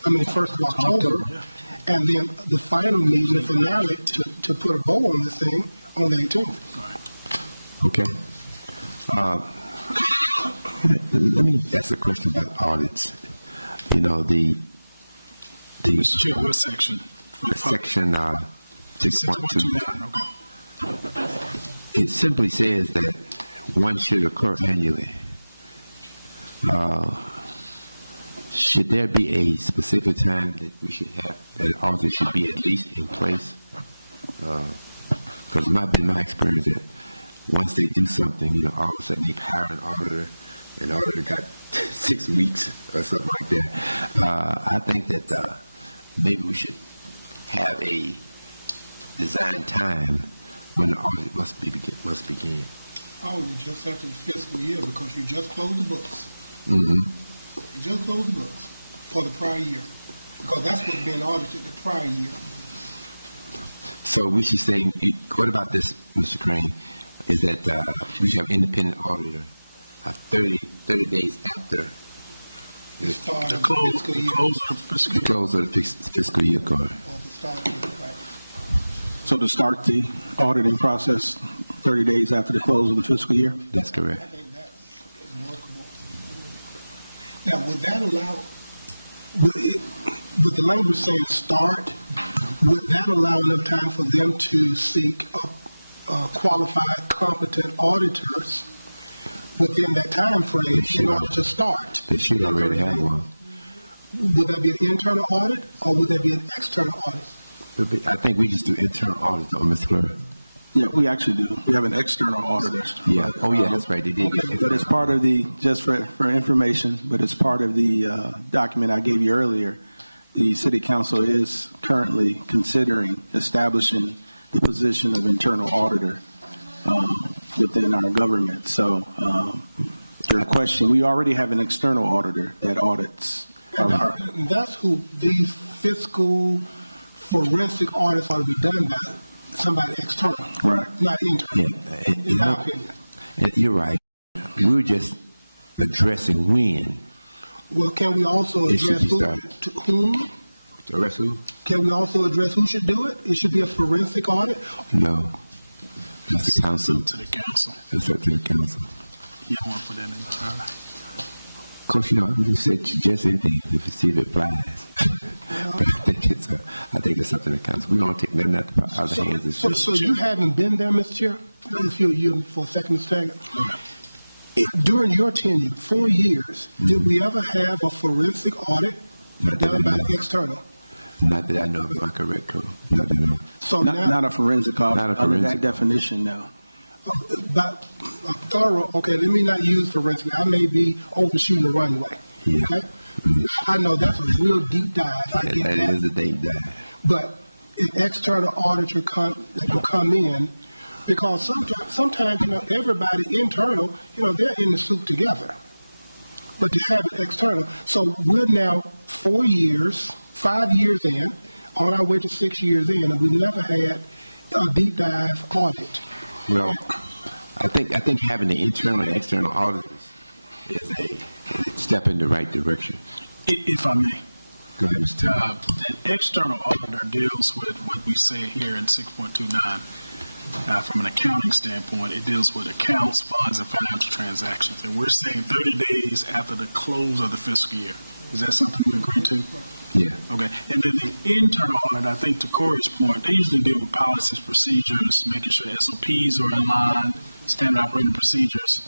1st of October, and then the final meeting, the finale, to put a bow on this thing on the 18th. Okay. Let me ask a question about audits. Mr. Chair, what section? Section 6.2. Okay. It simply says that one should occur annually. Should there be a specific time that we should have, that audit should be at least in place? Because it might be my experience that once they do something, all of a sudden they hire an auditor, and the auditor got 6 weeks or something like that. I think that maybe we should have a design time when the audit must begin. Oh, you just have to fiscal year because you just closed the books. Mm-hmm. You just closed the books for the prior year because that's what's being audited the prior year. So we should say, what about this, Mr. Crane, is that we should have independent auditor 30 days after the close of the fiscal year. So to start the auditing process 30 days after the close of the fiscal year? That's correct. I think that's workable. Now, would that allow, with the language saying start, would that allow enough time for them to seek qualified, competent auditors within that time frame in order to start? They should already have one. Would that be an internal audit or would that be an external audit? I think we just do internal audit on Ms. Fleur. Yeah, we actually do. We have an external auditor. Yeah. Oh, yeah, that's right. They did. But it's part of the, just for information, but it's part of the document I gave you earlier. The City Council is currently considering establishing the position of internal auditor within our government. So your question, we already have an external auditor that audits. And that's who these fiscal forensic audits ought to be done by, somebody external, right? Not internal. Yeah, in my opinion. You're right. We were just addressing when. Well, can we also address whom? Address who? Can we also address who should do it? It should be a forensic audit? No. That's the council. It's up to the council. It's up to the council. You don't want to put that in the charter. Of course, you know, you said just anything to see if it applies. But I think it's something that counts. We don't take nothing out of our hands. So you haven't been there, Mr. Chair? If you for a second, Mr. Taggart. During your tenure, 4 years, did we ever have a forensic audit done by external? Not that I know of, am I correct, Cole? Not that I know. So not a forensic audit. Not a Under forensic. that definition, no. But a thorough, okay, let me not use forensic. I may be overshooting the runway. Yeah. Okay? I know that's a real deep dive. I get That that. is a deep dive. But an external auditor will come in because sometimes, you know, everybody internal, you know, they're in the soup together. But to have it external. So we're now 4 years, 5 years in, on our way to 6 years in, and we've never had a deep dive audit. Well, I think having the internal and external auditors is a step in the right direction. If I may. Go ahead, Mr. An external auditor deals with what we say here in 6.29. From an accounting standpoint, it deals with accounts, funds, and financial transactions. And we're saying 30 days after the close of the fiscal year. Is that something we agree to? Yeah. Okay. And then the internal audit, I think to Corey's point, they usually deal with policies, procedures, making sure SOPs are in line, standard operating procedures.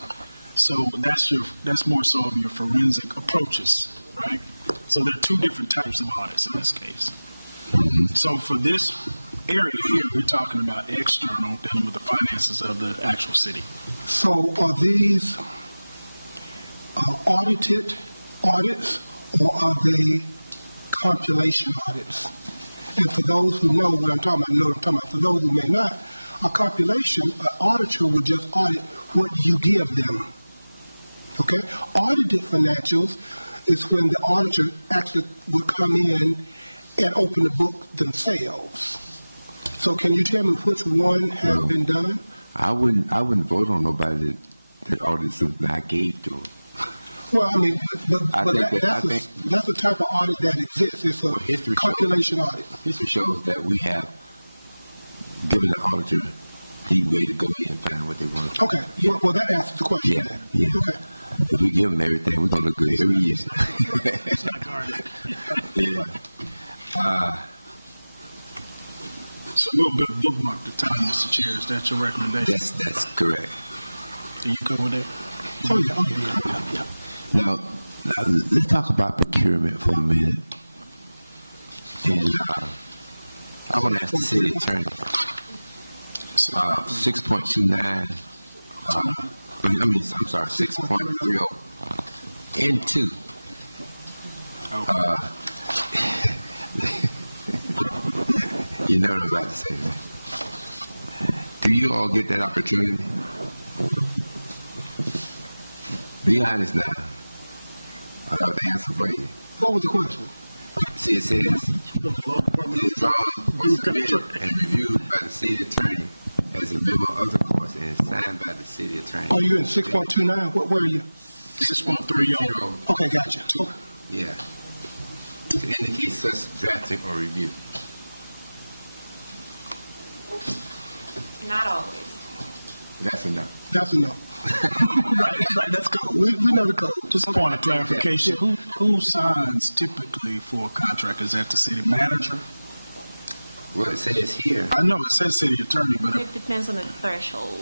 So that's more so of your forensic approaches, right? So there are two different types of audits in this case. Mm-hmm. So for this area here, we're talking about external, dealing with the finances of the actual city. So are these audited audits or are they compilation audits? And for those who know what I'm talking about, for those who may not, a compilation, an auditor will just audit what you give them. Okay? Audited financials is when the auditor actually would come in and open the book themselves. So can you tell me which one have been done? I wouldn't vote on nobody that audits something I gave to them. Well, I mean, that's the type of audit that exists. It's a calculation audit. History shows that we have given the auditor the way to go ahead and find what they want to. Okay. Well, that answers the question. Yeah. Okay. If we give them everything, we're going to look good every year. Yeah. So we'll bookmark the time, Mr. Chair. Is that your recommendation? That's correct. Do you go with that? Oh, yeah. Now, let's talk about procurement for a minute. And I want to ask the city attorney. 6.29. I'm sorry, 6.30 into. You know what I'm about to say, right? Do you all get that opportunity? Be honest now. I have to answer for you. What was the question? See, it says, was submitted and reviewed by the city attorney as a member of the course and signed by the city attorney. Are you in 6.29? Where are you? 6.30. Okay, gotcha. Yeah. To indicate such drafting or review. Not always. That's enough. That's enough. right, that's cool. We know the code. Just a point of clarification. Who signs typically for a contract? Is that the city manager? Well, it says here. I know it says city attorney, but It depends on the threshold.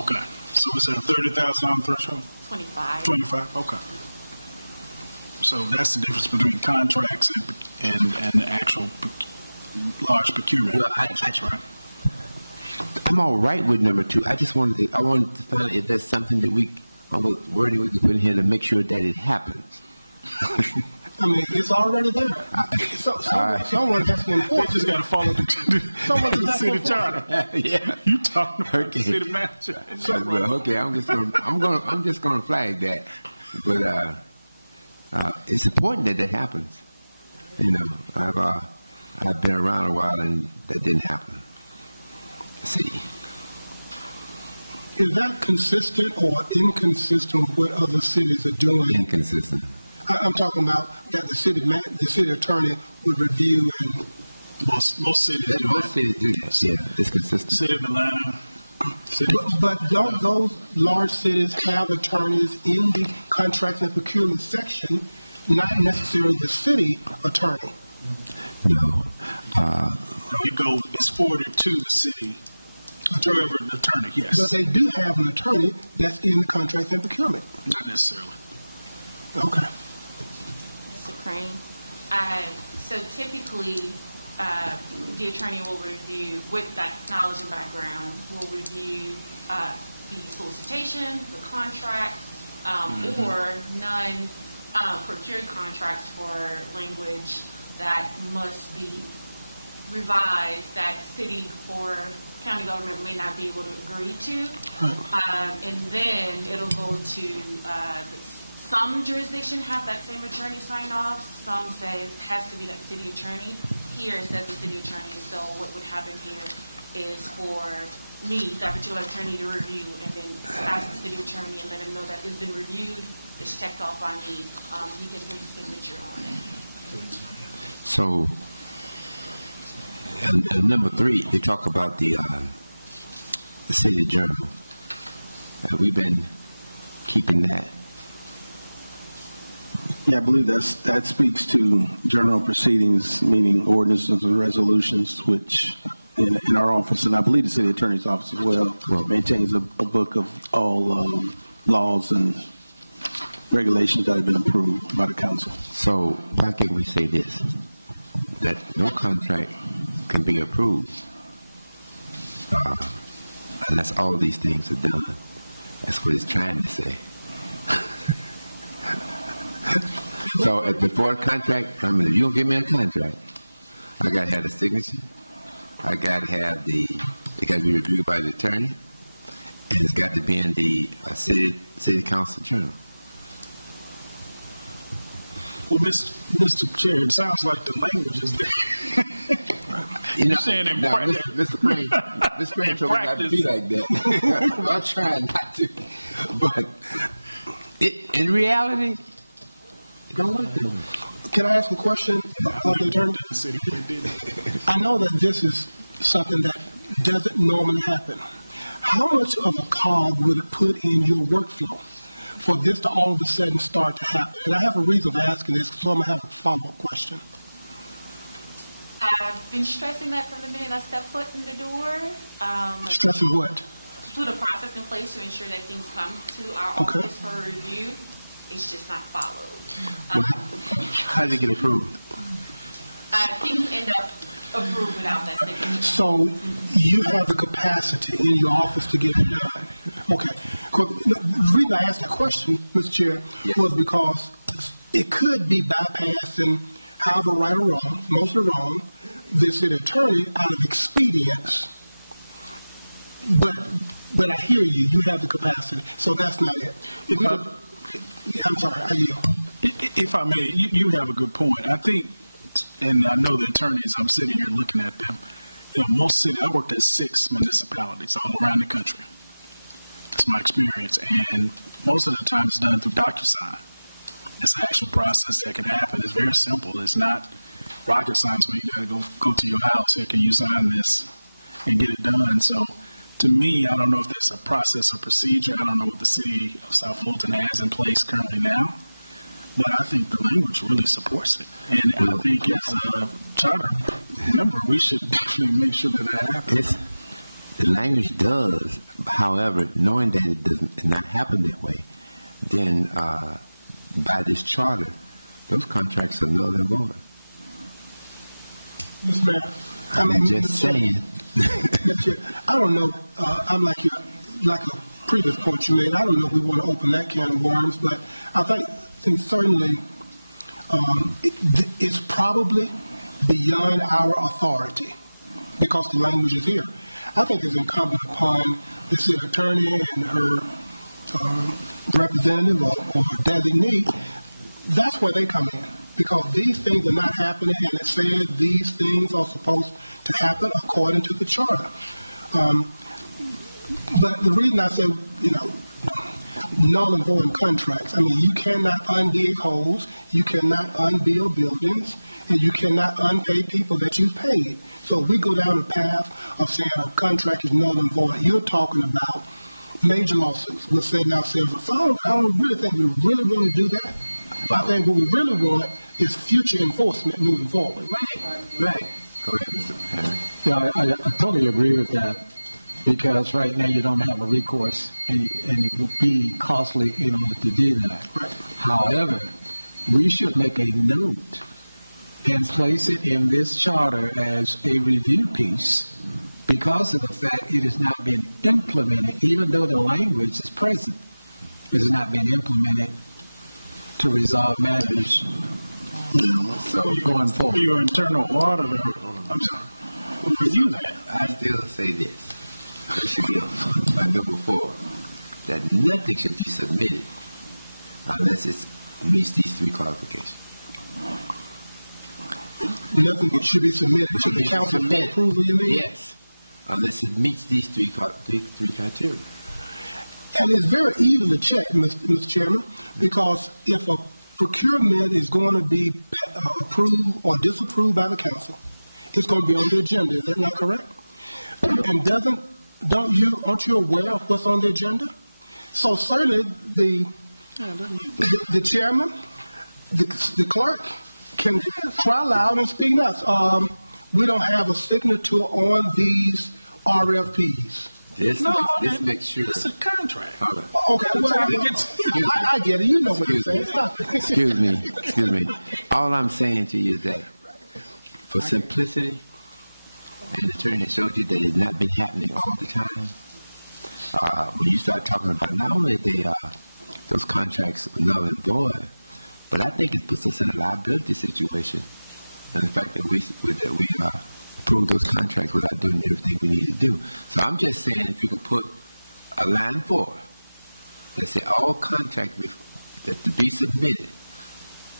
okay. So it's at a $30,000 threshold. 25. 25. Okay. So that's the difference between contracts and the actual large procurement. Well, That's right. I'm all right with number 2. I wanted to find if there's something that wording we can put in here to make sure that it happens. I mean, it's already there. Someone has to enforce They just got to follow the city charter. Yeah. You talking about the Okay. city manager? Well, okay, I'm just gonna flag that. But it's important that happens. You know, I've been around a while and that didn't happen. See. Is that consistent or inconsistent with what other cities are doing? Inconsistent. I'm talking about that the city attorney would review and Most cities do Most cities do that. Yeah, it's consistent. City of Atlanta. But don't those large cities have attorneys in the contracts and procurement section, not necessarily the city attorney? No. It's forwarded to the city attorney, yes. But they do have an attorney that's in contract and procurement. Not necessarily. Okay. Mr. Crane. So typically, the attorney will review, with that knowledge and background, will review the solicitation, the contract, or non-procured contracts for language that must be revised that city or county government may not be able to agree to. And then it'll go to some jurisdiction have that same attorney sign off. Some say it has to be that city attorney. Here it says the city attorney. So what would happen here is for me, that particular attorney, to review and then ask the city attorney and let him know that it's been reviewed, it's checked off by me. He can put his signature on it. So, and number 3, they talk about the city journal. We've been keeping that. Yeah, I believe that speaks to journal proceedings, meaning ordinances and resolutions, which in our office, and I believe the city attorney's office as well, maintains a book of all laws and regulations that have been approved by the council. So why can't we say this? That no contract can be approved unless all these things are done. That's what it's trying to say. So before a contract, if you don't give me a contract, I got to have the signature. I got to have it got to be reviewed by the attorney, and it's got to be in the city council journal. Well, Mr. Chair, it sounds like the language is there. You're saying in practice. Mr. Crane told me not to be like that. I'm trying not to. But in reality, don't want to do it. Can I ask a question? I know that this is something that doesn't normally happen. How much of a cog would it put in your workflow for this to all of a sudden start to happen? And I have a reason for asking this, so I'm going to have a follow-up question. I've been stressing that from the minute I stepped foot in the door. Stressing what? Put a process in place to ensure that things come to our Okay. office for review. It's just not followed. How did it get approved? Things end up approved without that signature. So you have the capacity in your office to get it done. Okay. The reason I asked that question, Mr. Chair, was because it could be bypassing, however right or wrong, mostly wrong, the city attorney out of expedience. But I hear you. You have the capacity. So that's not it. I'm sorry. I yield. If I may, you have a good point. I think, and I know the attorneys, I'm sitting here looking at them, most cities, I worked at 6 municipalities all around the country. That's my experience. And most of the time it's done through DocuSign. It's an actual process that can happen. It's very simple. It's not rocket science where you got to go to your house. Here, can you sign this and get it done? So to me, I don't know if there's a process or procedure. I don't know what the city of South Fulton has in place currently now. But I think the language really supports it. And I think as a charter member, we should definitely make sure that happens. The language does, however, knowing that it does not happen that way, then by this charter, those contracts are null and void. Mr. Mayor, I'm just saying. I don't know. I'm like a previous point you made. I don't know if we want to open that can of worms, but I think certainly it's probably beyond our authority because the language is here. I think it's incumbent upon the city attorney and her representative or designee. That's where they come in because these things are not happening, and it says these things are supposed to happen according to the charter. But the reason I said, null and void contracts. I mean, you cannot undig holes, you cannot unbuild buildings, and you cannot unpay people that you paid. So if we go down the path of saying a contract is null and void, you're talking about major lawsuits. We're setting ourselves. So I don't really think we really want to do that. I think what we really want is future enforcement moving forward. Right. Go ahead, Mr. Henry. Yeah, I totally agree with that. Because right now you don't have a recourse, and it will be costly in order to do that. Right. However, we should make a note and place it in this charter as a review piece because of the fact it has not been implemented, even though the language is present. It has not been implemented to resolve matters. So going forward. Your internal auditor, will review that. I still say this. It should be like number 4, that nothing should be submitted unless it meets these 3 qualifications. Nothing should be submitted to the council for approval, you mean? Yes, unless it meets these 3 criteria. And it's very easy to check, Mr. Chairman, because if a procurement is going to be approved or disapproved by the council, it's going to be on the agenda. Is that not correct? And aren't you aware of what's on the agenda? So certainly the chairman, the clerk can cry loud and speak nuts. We don't have a signature on these RFPs. This makes sure. It's a contract. Okay, well, I get it. You know what you're saying. Excuse me. All I'm saying to you is that for simplicity, and the attorney showed you that it's not been happening all the time. When you start talking about not only those contracts null and void, but I think it puts us in a liability situation, and the fact that we approve those contracts without doing everything we need to do. So I'm just saying, if you could put a line 4 that say all contracts that to be submitted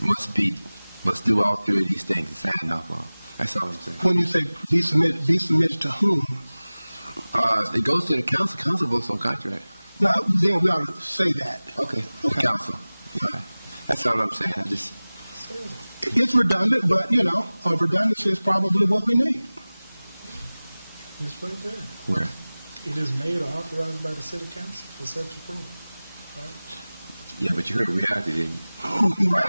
must do all 3 of these things and sign off on. That's all I'm saying. When you say be submitted to whom? It goes to the council. Council votes on contract. No, then we ought to say that. Okay. The council. Right. That's all I'm saying. It's redundant, but redundancy is probably what we need. It's right there. Where? It is made or authorized by the city council for such approval. Right? Yeah, but you heard reality, didn't you? Right.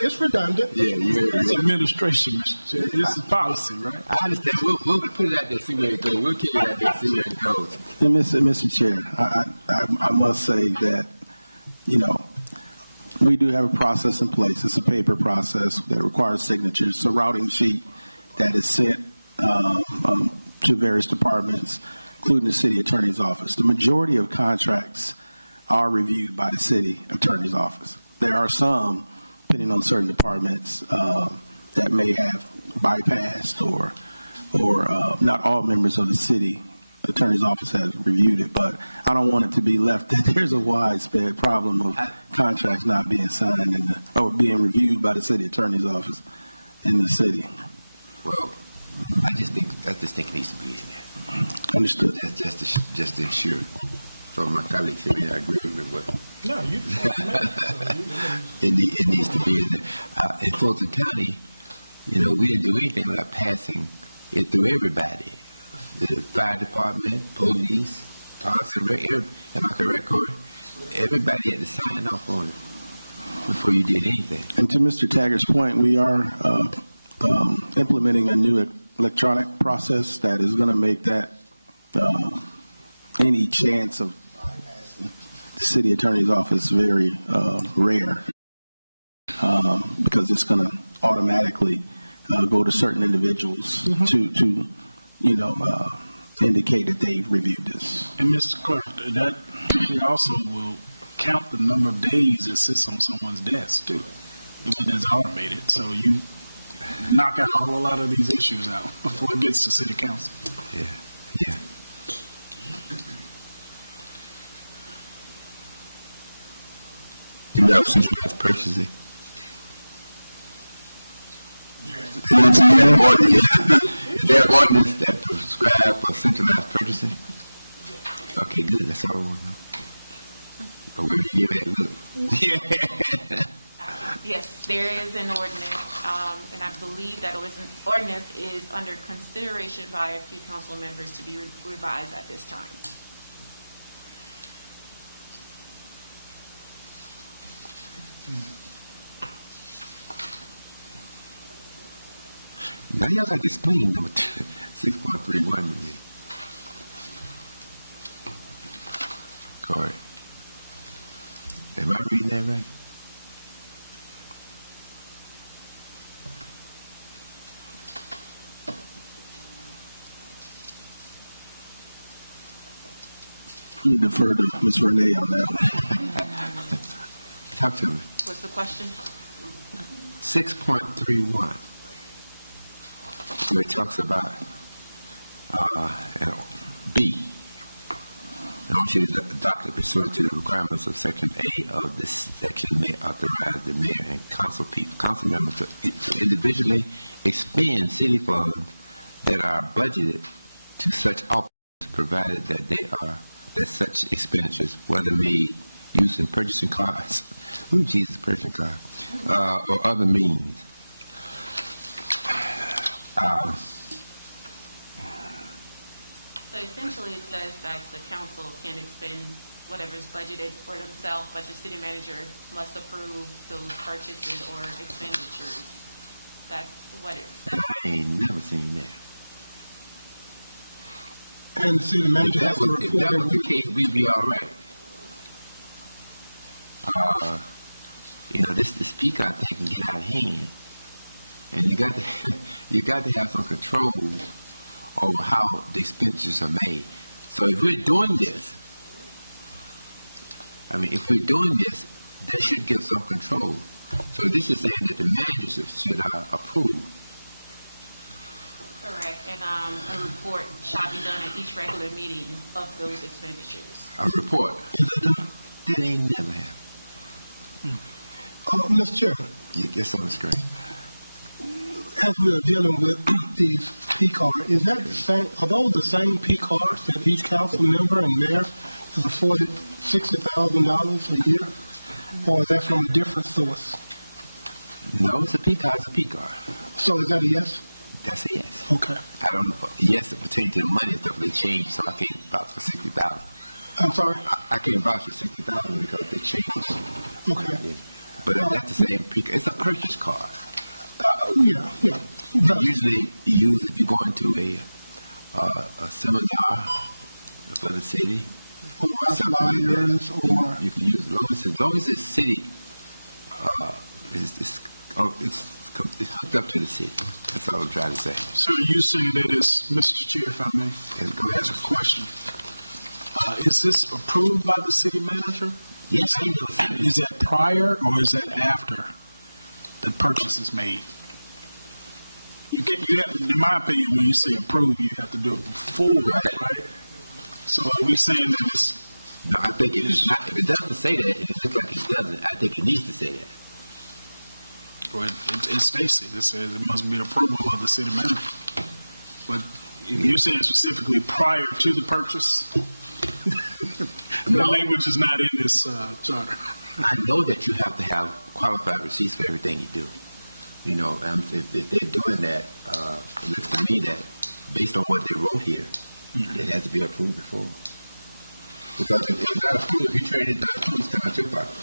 It's redundant. Yeah, It's administration. This is policy, right? I understand. We'll put it out there, see where it goes. We'll keep it out there, see where it goes. And Mr. Chair, I must say that, we do have a process in place. It's a paper process that requires signatures. It's a routing sheet that is sent to various departments, including the city attorney's office. The majority of contracts are reviewed by the city attorney's office. There are some, depending on certain departments, that may have bypassed or not all members of the city attorney's office has reviewed it, but I don't want it to be left that there's a widespread problem of contracts not being signed or being reviewed by the city attorney's office in the city. Well, just think it needs to be in there. Understood. That's just to ensure. So my colleagues here, I agree with what. No, you. It needs to be in there. In Fulton County, we didn't do anything without passing it through everybody. The fire department, police, parks and rec, am I correct, Corey? Everybody had to sign off on it before you did anything. And to Mr. Taggart's point, we are implementing a new electronic process that is going to make that any chance of bypassing the city attorney's office very rare, because it's going to automatically go to certain individuals to indicate that they've reviewed this. And Mr. Clerk, that it also will count the number of days it sits on someone's desk too. When it's automated, so you knock out a whole lot of these issues out before it gets to city council. Yeah. You know, centralized purchasing. Is there an ordinance that prescribes for centralized purchasing? Okay, good. That's all I want to know. But where do you give that look? Yes, there is an ordinance, and I believe that ordinance is under consideration by a few council members to be revised at this time. Now y'all got to explain number 6.31 to me. Corey, am I reading that right? You defer to Ms. Renee on that. Talk to me. What's the question? 6.31. Where it talks about B. I want you to adopt it pursuant to the requirements of Section A of this section may authorize the mayor and council members to individually expend city funds that are budgeted to such offices, provided that such expenditures, whether made using purchasing cards, purchasing cards, or other means. So essentially it says that the council can expend whatever is budgeted for themselves, but the city manager must approve those purchases or expenditures. That's what it says. I ain't never seen that. And the city manager has to report. If that was the case, we'd be all right. This peacock thing can get out of hand, and you got to have some control over how the expenditures are made. So if we're doing this, that should give some control. So this is saying that the manager should approve. Correct, and a report shall be done at each regular meeting of those expenditures. A report? That ain't never happened. Mr. Chairman. Yes, on the screen. As we are dealing with these P cards, is that the same? Are those the same P cards that each council member and mayor is afforded $60,000 a year, or is that from a different source? No, it's a P card. It's a P card. So is that a yes? That's a yes. Okay. I don't know. Yes, it pertains to the money and stuff. They changed, so I can't vouch for 60,000. I'm sorry. I can't vouch for 60,000 because they changed. Okay. Yeah. But that's the same P card. It's a purchase card. Yeah. Usually, you use if you go into a seminar for the city. Or you can use as long as it's city. It's hooked up to the city. That's all I'm trying to say. So you say that it's, Mr. Chair, if I may, ask a question. Is this approved by the city manager? Yes. Is that prior or is that after the purchase is made? You have, in my opinion, when you say approved, you have to do it before, right? So are we saying that it's... No, I think if it doesn't say that, it looks like it doesn't. I think it needs to say that. Well, it states it. It says it must be approval of the city manager. But You're saying specifically prior to the purchase? The language is not in this charter. I know that you have to have qualified receipts for everything you do. You know, if they're doing that, it looks to me that based on what they wrote here, it has to be approved before. Because if it's not approved, if you trade it, it's coming out your pocket.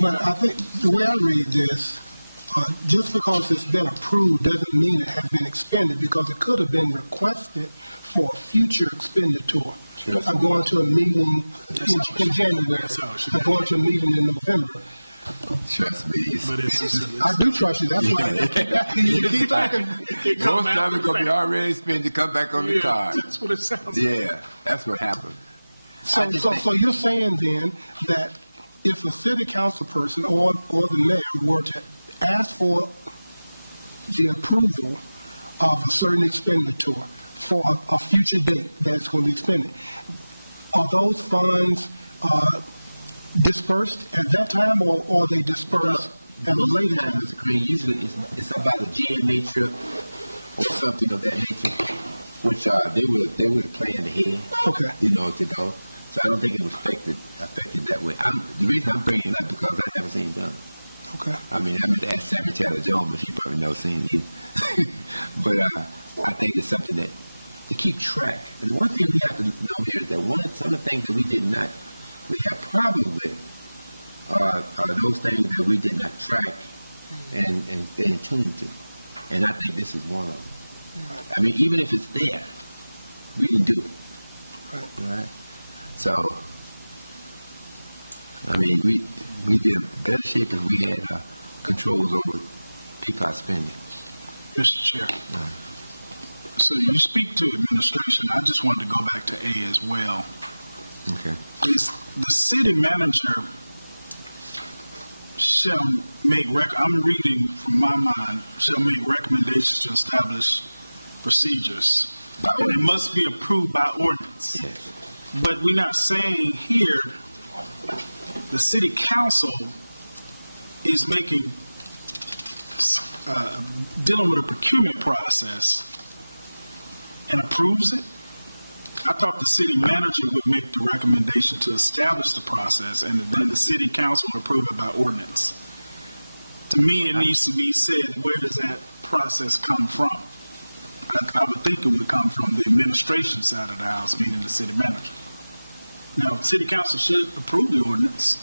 But I think the way I read this, just because it's been approved doesn't mean it has been expended, because it could have been requested for a future expenditure. Sure. I'm going to a meeting in January. I'm going to a meeting in November. Trust me. I do trust you. That's why you keep talking. Most of it's going to be already spent to come back on the card. That's what it sounds like. Yeah, that's what happened. So you're saying then that if a city council person or the mayor were to ask for the approval of a certain expenditure for a future date that's going to be expended, are those funds dispersed at that time, or are they dispersed at a later time? Mr. Green, usually it's about a GMA trip or something of that nature, which they would plan ahead, you know, to go. So I don't think it was affected that way. The reason I'm bringing it up because I never seen it done. Okay. I mean, I meant to ask Secretary Jones, but she probably never seen it either. But I think it's something that to keep track. And the one thing we have to know here is that some of the things that we have problems with are those things that we did not track and stay in tune to. And I think this is one of them. Right. I mean, even if it's there, we didn't do it. Right. So, I mean, we did in better shape if we had controls over PCOT spending. Mr. Chair. So you speak to administration. I just wanted to go back to A as well. Okay. Is the city manager shall make I'm reading from my mind, shall make recommendations to establish procedures. And it must be approved by ordinance. Yes. But we're not saying here the city council is making, dealing with a procurement process and approves it. I thought the city manager would make the recommendation to establish the process, and then the city council would approve it by ordinance. To me, it needs to be said, where does that process come from? I would think it would come from the administration side of the house, meaning the city manager. Now, city council should approve the ordinance,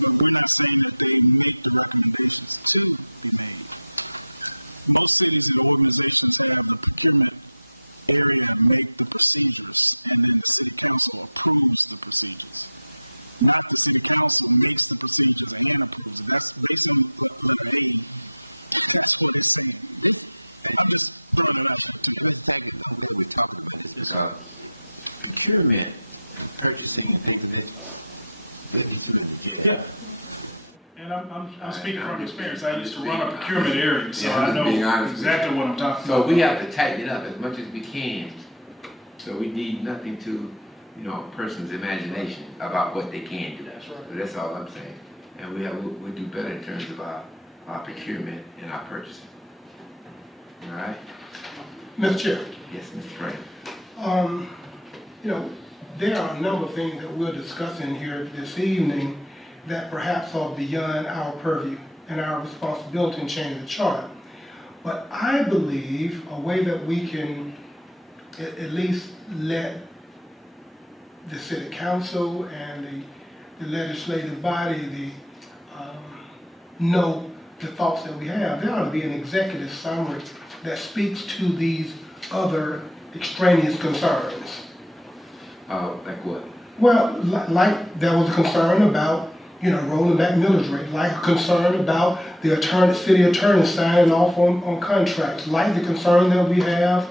but we're not saying that they make the recommendations to be made. Most cities and organizations have the procurement area make the procedures, and then the city council approves the procedures. Not the city council makes the procedures and approves it. That's based on letter A. That's what it's saying. I'm just throwing it out there to you. Mr. Taggart, I'm glad we're talking about this because procurement and purchasing and things of that, that gets you into jail. Yeah. And I'm speaking from experience. I used to run a procurement area, so I know exactly what I'm talking about. So we have to tighten it up as much as we can. So we need nothing to, a person's imagination about what they can do. That's right. So that's all I'm saying. And we'll do better in terms of our procurement and our purchasing. All right? Mr. Chair. Yes, Mr. Craig. There are a number of things that we're discussing here this evening that perhaps are beyond our purview and our responsibility in changing the charter. But I believe a way that we can at least let the city council and the legislative body know the thoughts that we have. There ought to be an executive summary that speaks to these other extraneous concerns. Like what? Well, like there was a concern about, rolling back millage rate, like a concern about the city attorney signing off on contracts, like the concern that we have,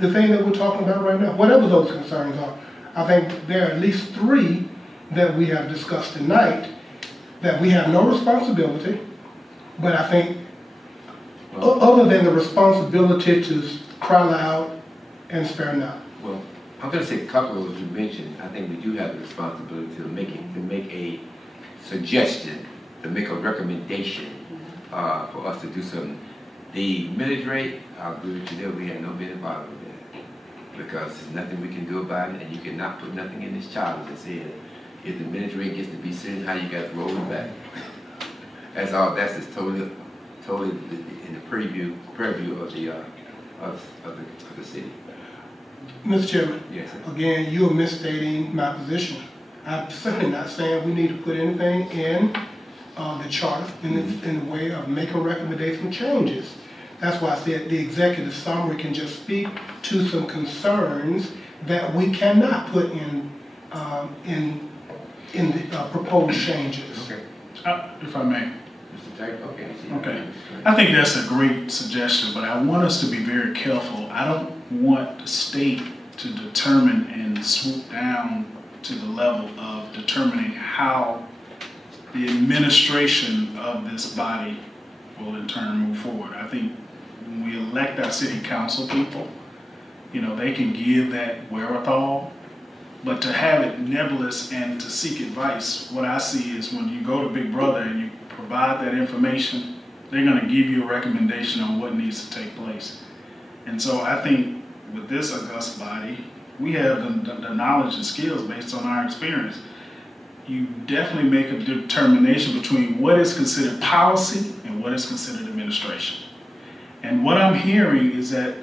the thing that we're talking about right now, whatever those concerns are. I think there are at least 3 that we have discussed tonight that we have no responsibility, but I think other than the responsibility to cry loud and spare not. Well, I'm going to say a couple of what you mentioned. I think we do have the responsibility to make a suggestion, to make a recommendation for us to do something. The millage rate, I'll agree with you there, we had no business bothering with that. Because there's nothing we can do about it, and you cannot put nothing in this charter that says, if the millage rate gets to be certain, how you got to roll it back. That's all, that's just totally in the purview of the city. Mr. Chairman, Yes, sir. again, you are misstating my position. I'm certainly not saying we need to put anything in the charter in the way of making recommendation changes. That's why I said the executive summary can just speak to some concerns that we cannot put in the proposed changes. Okay. If I may. Mr. Taggart, okay. Okay. I think that's a great suggestion, but I want us to be very careful. I don't want the state to determine and swoop down to the level of determining how the administration of this body will in turn move forward. I think when we elect our city council people, they can give that wherewithal, but to have it nebulous and to seek advice, what I see is when you go to Big Brother and you provide that information, they're going to give you a recommendation on what needs to take place. And so I think with this august body, we have the knowledge and skills based on our experience. You definitely make a determination between what is considered policy and what is considered administration. And what I'm hearing is that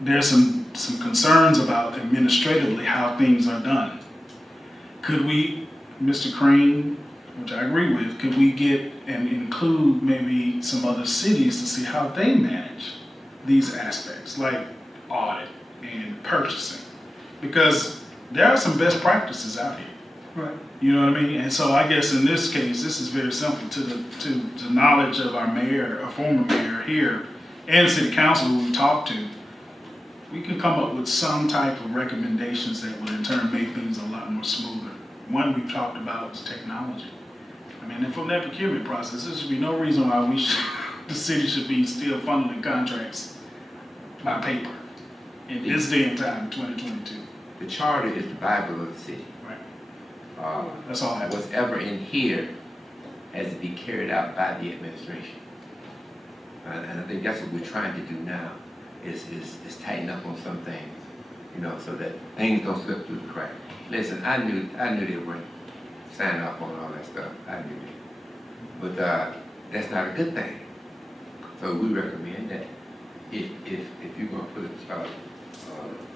there's some concerns about administratively how things are done. Could we, Mr. Crane, which I agree with, could we get and include maybe some other cities to see how they manage these aspects, like audit and purchasing? Because there are some best practices out here. Right. You know what I mean? And so I guess in this case, this is very simple. To the knowledge of our mayor, a former mayor here, and city council who we talked to, we can come up with some type of recommendations that would in turn make things a lot more smoother. One we've talked about is technology. I mean, and from that procurement process, there should be no reason why the city should be still funneling contracts by paper in this day and time, 2022. The charter is the Bible of the city. Right. That's all I have. Whatever in here has to be carried out by the administration. And I think that's what we're trying to do now, is tighten up on some things, so that things don't slip through the cracks. Listen, I knew they weren't signing off on all that stuff. I knew that. But that's not a good thing. So we recommend that if you're going to put a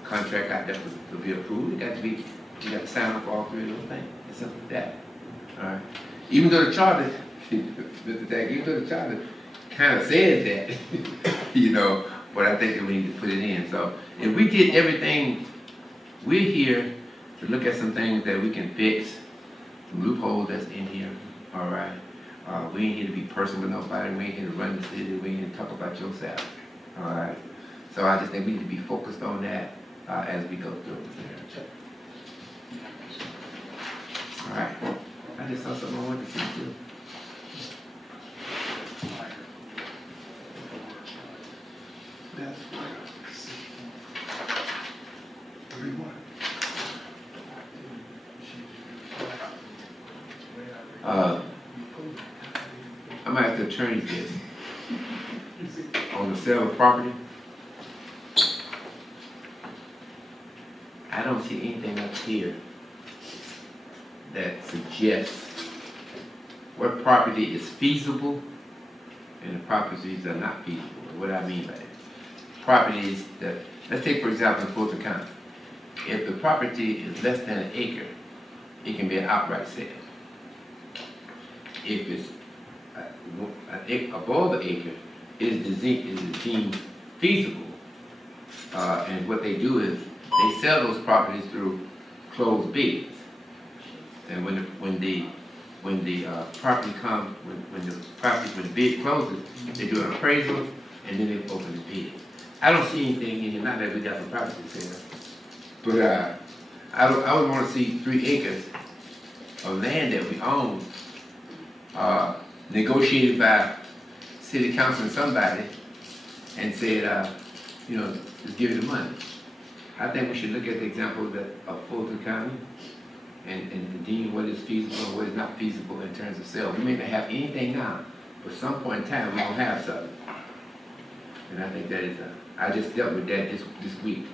contract out there to be approved, you got to sign up for all three of those things. It's simple as that. All right. Even though the charter, Mr. Taggart, even though the charter kind of says that, but I think that we need to put it in. So if we get everything, we're here to look at some things that we can fix, some loopholes that's in here. All right. We ain't here to be personal with nobody. We ain't here to run the city. We ain't here to talk about yourself. All right. So I just think we need to be focused on that as we go through. All right. I just saw something I wanted to see too. That's everyone. I'm going to have to attorney this on the sale of property. I don't see anything up here that suggests what property is feasible and the properties that are not feasible. What I mean by that? Properties that, let's take for example in Fulton County. If the property is less than an acre, it can be an outright sale. If it's above the acre, it is deemed feasible. And what they do is they sell those properties through closed bids. And when the property comes, when the bid closes, they do an appraisal and then they open the bid. I don't see anything in here, not that we got some property sale, but I would want to see 3 acres of land that we own negotiated by city council and somebody and said, just give it the money. I think we should look at the example of Fulton County and deem what is feasible and what is not feasible in terms of sale. We may not have anything now, but some point in time we're going to have something. And I think that is, I just dealt with that this week,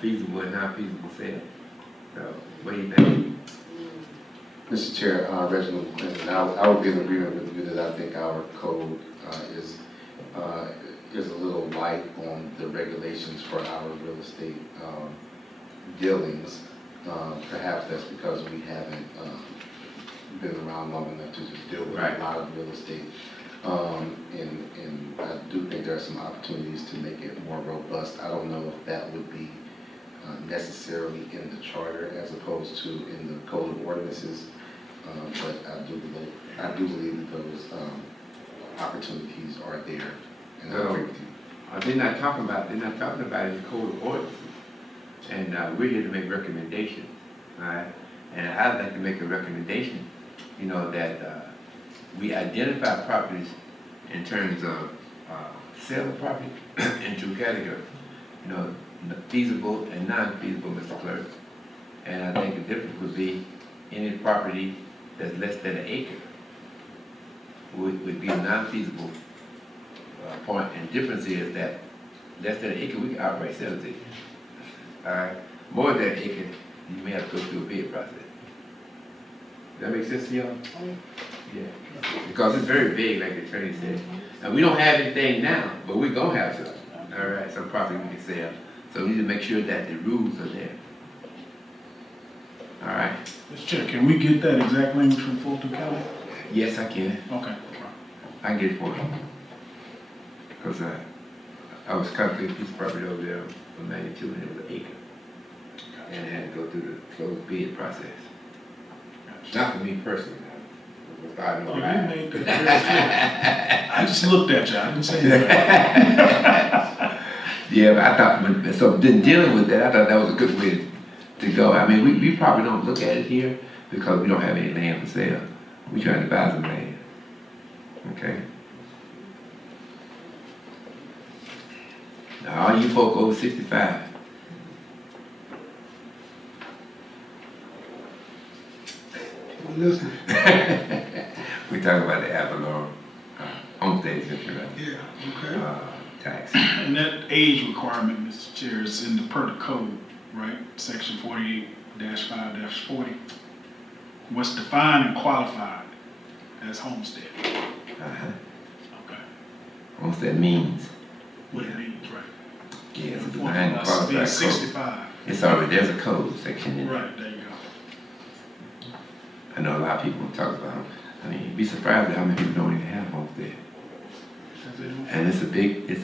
feasible and non-feasible sale. So, what do you think? Mr. Chair, Reginald Clinton, I would be in agreement with you that I think our code is a little light on the regulations for our real estate dealings. Perhaps that's because we haven't been around long enough to just deal with a lot of real estate. And I do think there are some opportunities to make it more robust. I don't know if that would be necessarily in the charter as opposed to in the code of ordinances, but I do believe that those opportunities are there. And I agree with you. They're not talking about it in the code of ordinances, and we're here to make recommendations. All right, and I'd like to make a recommendation. You know that we identify properties in terms of sale of property in two categories. You know, feasible and non-feasible, Mr. Clerk. And I think the difference would be any property that's less than an acre would be a non-feasible point. And difference is that less than an acre, we can outright sell it to you. All right? More than an acre, you may have to go through a bid process. Does that make sense to y'all? Yeah. Because it's very big, like the attorney said. And we don't have anything now, but we're going to have some. All right, some property we can sell. So we need to make sure that the rules are there. All right. Mr. Chair, can we get that exact language from Fulton County? Yes, I can. Okay. I can get it for you. Because I was contemplating a piece of property over there for 92 and it was an acre. And I had to go through the closed bid process. Not for me personally. Oh, you made that very clear. I just looked at you. I didn't say anything. Yeah, but I thought, so then dealing with that, I thought that was a good way to go. I mean, we probably don't look at it here because we don't have any land for sale. We're trying to buy some land. Okay? Now, all you folk over 65. Listen. We're talking about the Avalon homestead exemption, right? Yeah, okay. Tax. And that age requirement, Mr. Chair, is in the per the code, right? Section 48-5-40. What's defined and qualified as homestead. Okay. Homestead means? What it means, right? Yeah, it's a defined and qualified code. 65. It's already, there's a code section in it. Right, there you go. I know a lot of people talk about, I mean, you'd be surprised at how many people don't even have homestead. And it's a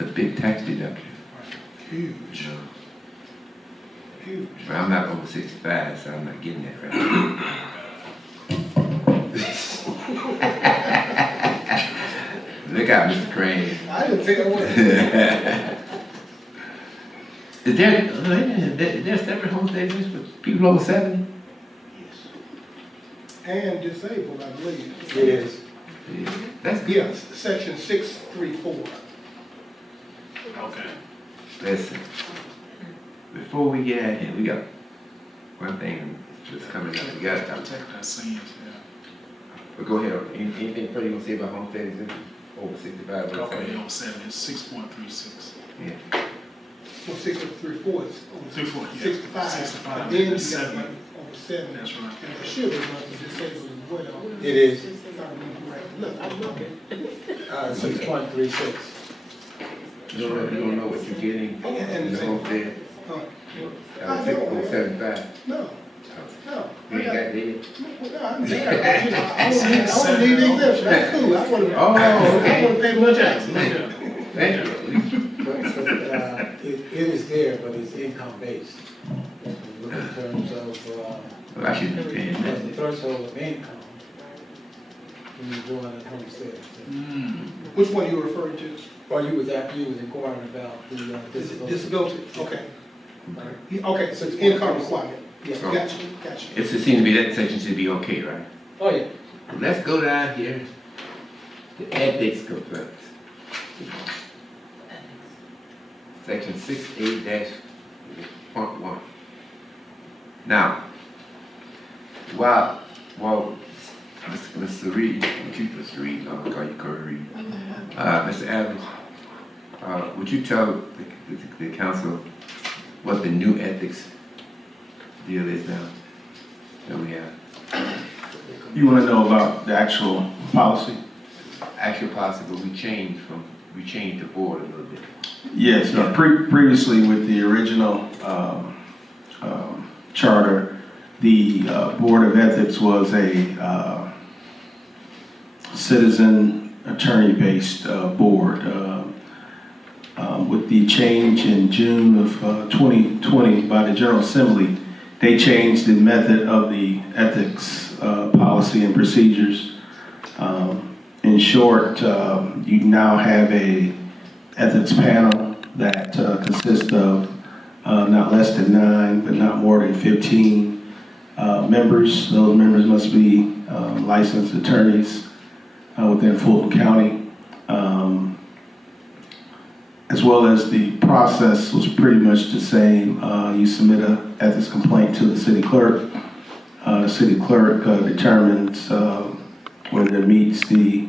big tax deduction. Huge. Huge. But I'm not over 65, so I'm not getting that right. Look out, Mr. Crane. I didn't think I was. Is there separate homestead exemptions for people over 70? And disabled, I believe. It is. Yeah. That's good. Yes, section 634. Okay. Listen, before we get out of here, we got one thing that's coming up. We got to talk about. Protect our sins, yeah. But go ahead. Anything further you want to say about homestead exemption over 65? Okay, on 7, it's 6.36. Yeah. Well, 634 is over 65. 65. But then you got 7. like over 7. That's right. And there should be one for disabled as well. It is. If I remember right. Look, I look at 6.36. You don't know what you're getting in the homestead? I 6.75. No. No. You ain't got that yet? No, I'm there. I want to leave the exemption. That's cool. I want to. Okay. I want to pay more taxes. Thank you. It is there, but it's income-based. In terms of Well, I should be paying that. the threshold of income when you're doing a homestead. Which one are you referring to? Or you was inquiring about the disability. Disability. Okay. Okay, so it's income requirement. Yeah, Oh. gotcha. It seems to be that section should be okay, right? Oh, yeah. Let's go down here to ethics complaints. Section 6A-.1. Now, while Mr. Reed, Mr. Reed, I'm gonna call you Corey Reed. Mr. Adams, Would you tell the council what the new ethics deal is now that we have? You want to know about the actual policy? Actual policy, but we changed the board a little bit. Yes, previously with the original charter, the Board of Ethics was a citizen attorney-based board. With the change in June of 2020 by the General Assembly, they changed the method of the ethics policy and procedures. In short, you now have a ethics panel that consists of not less than 9, but not more than 15 members. Those members must be licensed attorneys within Fulton County. As well as the process was pretty much the same. You submit an ethics complaint to the city clerk. The city clerk determines whether it meets the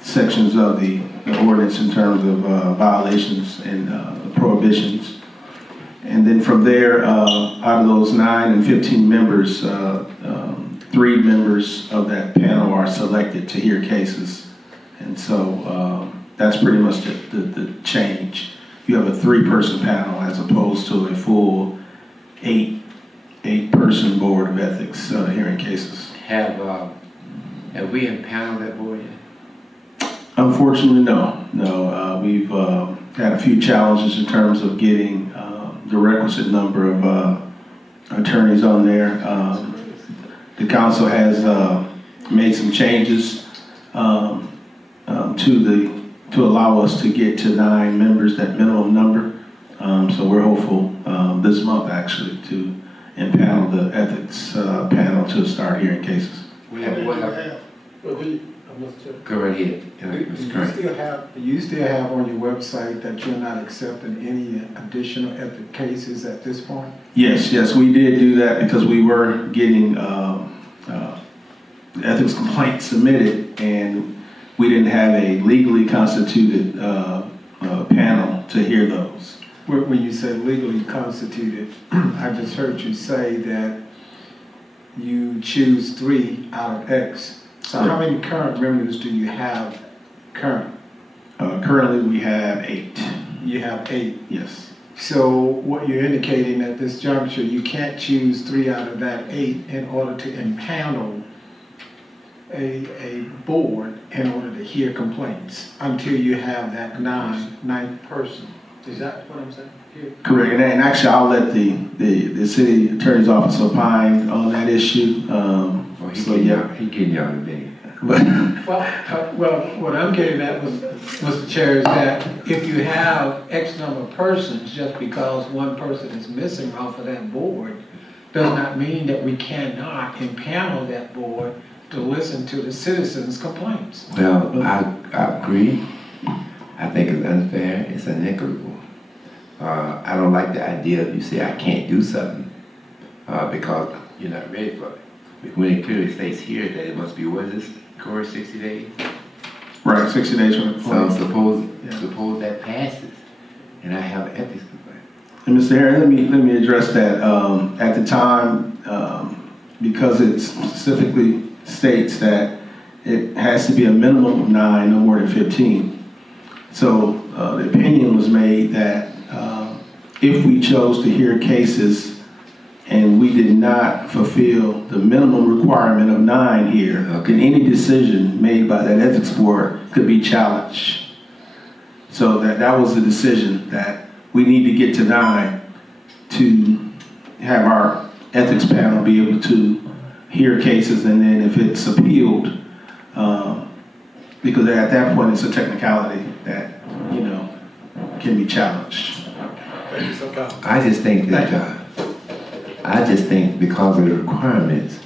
sections of the ordinance in terms of violations and prohibitions. And then from there, out of those 9 and 15 members, 3 members of that panel are selected to hear cases. And so that's pretty much the change. You have a 3-person panel as opposed to a full 8-person board of ethics hearing cases. Have we impaneled that board yet? Unfortunately, no. We've had a few challenges in terms of getting the requisite number of attorneys on there. The council has made some changes to allow us to get to 9 members, that minimum number. So we're hopeful this month actually to impanel the ethics panel to start hearing cases. We have Go right ahead. Do you still have on your website that you're not accepting any additional ethic cases at this point? Yes, we did do that because we were getting ethics complaints submitted, and we didn't have a legally constituted panel to hear those. When you say legally constituted, I just heard you say that you choose 3 out of X. So how many current members do you have current? Currently we have 8. You have 8? Yes. So what you're indicating at this juncture, you can't choose 3 out of that 8 in order to impanel a board in order to hear complaints until you have that ninth person. Is that what I'm saying? Correct, and actually I'll let the city attorney's office opine on that issue. He getting y'all today. Well, what I'm getting at was, Mr. Chair, is that if you have X number of persons, just because one person is missing off of that board, does not mean that we cannot impanel that board to listen to the citizens' complaints. Well, I agree. I think it's unfair. It's inequitable. I don't like the idea of you say I can't do something because you're not ready for it. When it clearly states here that it must be, what is this, Corey, 60 days? Right, 60 days from the So suppose that passes and I have an ethics complaint. And Mr. Henry, let me address that. At the time, because it specifically states that it has to be a minimum of 9, no more than 15. So the opinion was made that if we chose to hear cases and we did not fulfill the minimum requirement of 9 here, then any decision made by that ethics board could be challenged. So that was the decision, that we need to get to 9 to have our ethics panel be able to hear cases, and then if it's appealed, because at that point it's a technicality that, can be challenged. I just think because of the requirements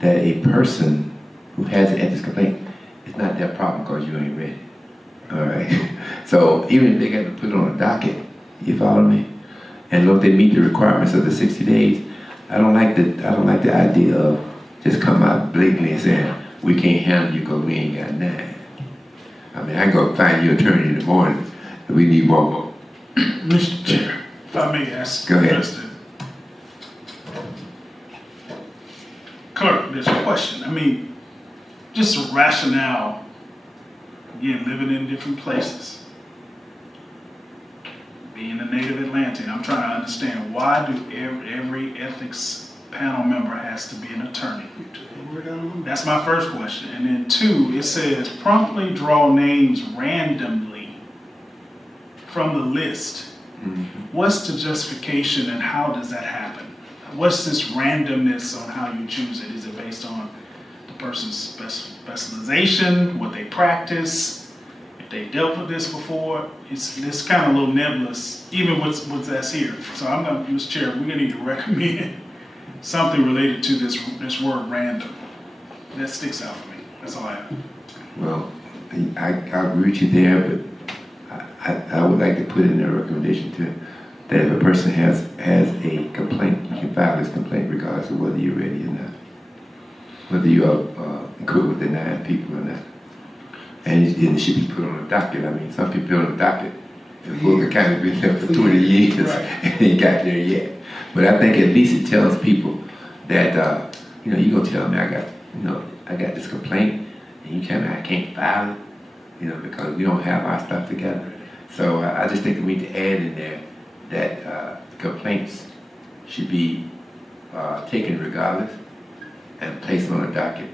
that a person who has an ethics complaint, it's not their problem because you ain't ready. All right. So even if they got to put it on a docket, you follow me? And look, they meet the requirements of the 60 days. I don't like the idea of just come out blatantly and saying we can't handle you because we ain't got 9. I mean, I can go find your attorney in the morning, and we need one more. Mr. Chair, if I may ask Go ahead. Mr. Clerk, this question. I mean, just a rationale, again, living in different places, being a native Atlantean, I'm trying to understand, why do every ethics panel member has to be an attorney? That's my first question. And then two, it says promptly draw names randomly from the list. What's the justification and how does that happen? What's this randomness on how you choose it? Is it based on the person's specialization, what they practice, if they dealt with this before? It's kind of a little nebulous, even what's that's here. So I'm going to, Mr. Chair, we're going to need to recommend something related to this word random. That sticks out for me. That's all I have. Well, I agree with you there, but I would like to put in a recommendation too, that if a person has a complaint, you can file this complaint regardless of whether you're ready or not, whether you are equipped with the 9 people or not. And it should be put on a docket. I mean, some people on a docket, and Fulton County been there for 20 years and they got there yet. But I think at least it tells people that, you know, you're going to tell me I got this complaint, and you tell me I can't file it, you know, because we don't have our stuff together. So I just think that we need to add in there that complaints should be taken regardless and placed on a docket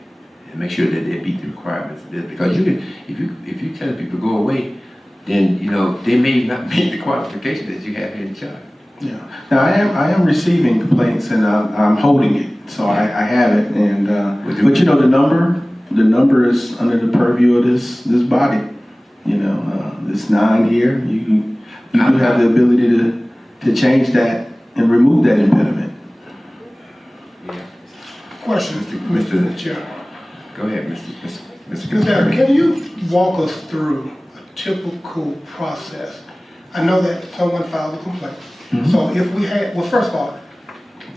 and make sure that they meet the requirements. Because if you tell people to go away, then you know they may not meet the qualification that you have here in charge. Yeah. Now I am receiving complaints and I'm holding it, so I have it. And but you know the number is under the purview of this body. You know, this 9 here. You do have the ability to change that and remove that impediment. Question, Mr. Chair. Go ahead, Mr. Darren, can you walk us through a typical process? I know that someone filed a complaint. So if we had, well, first of all,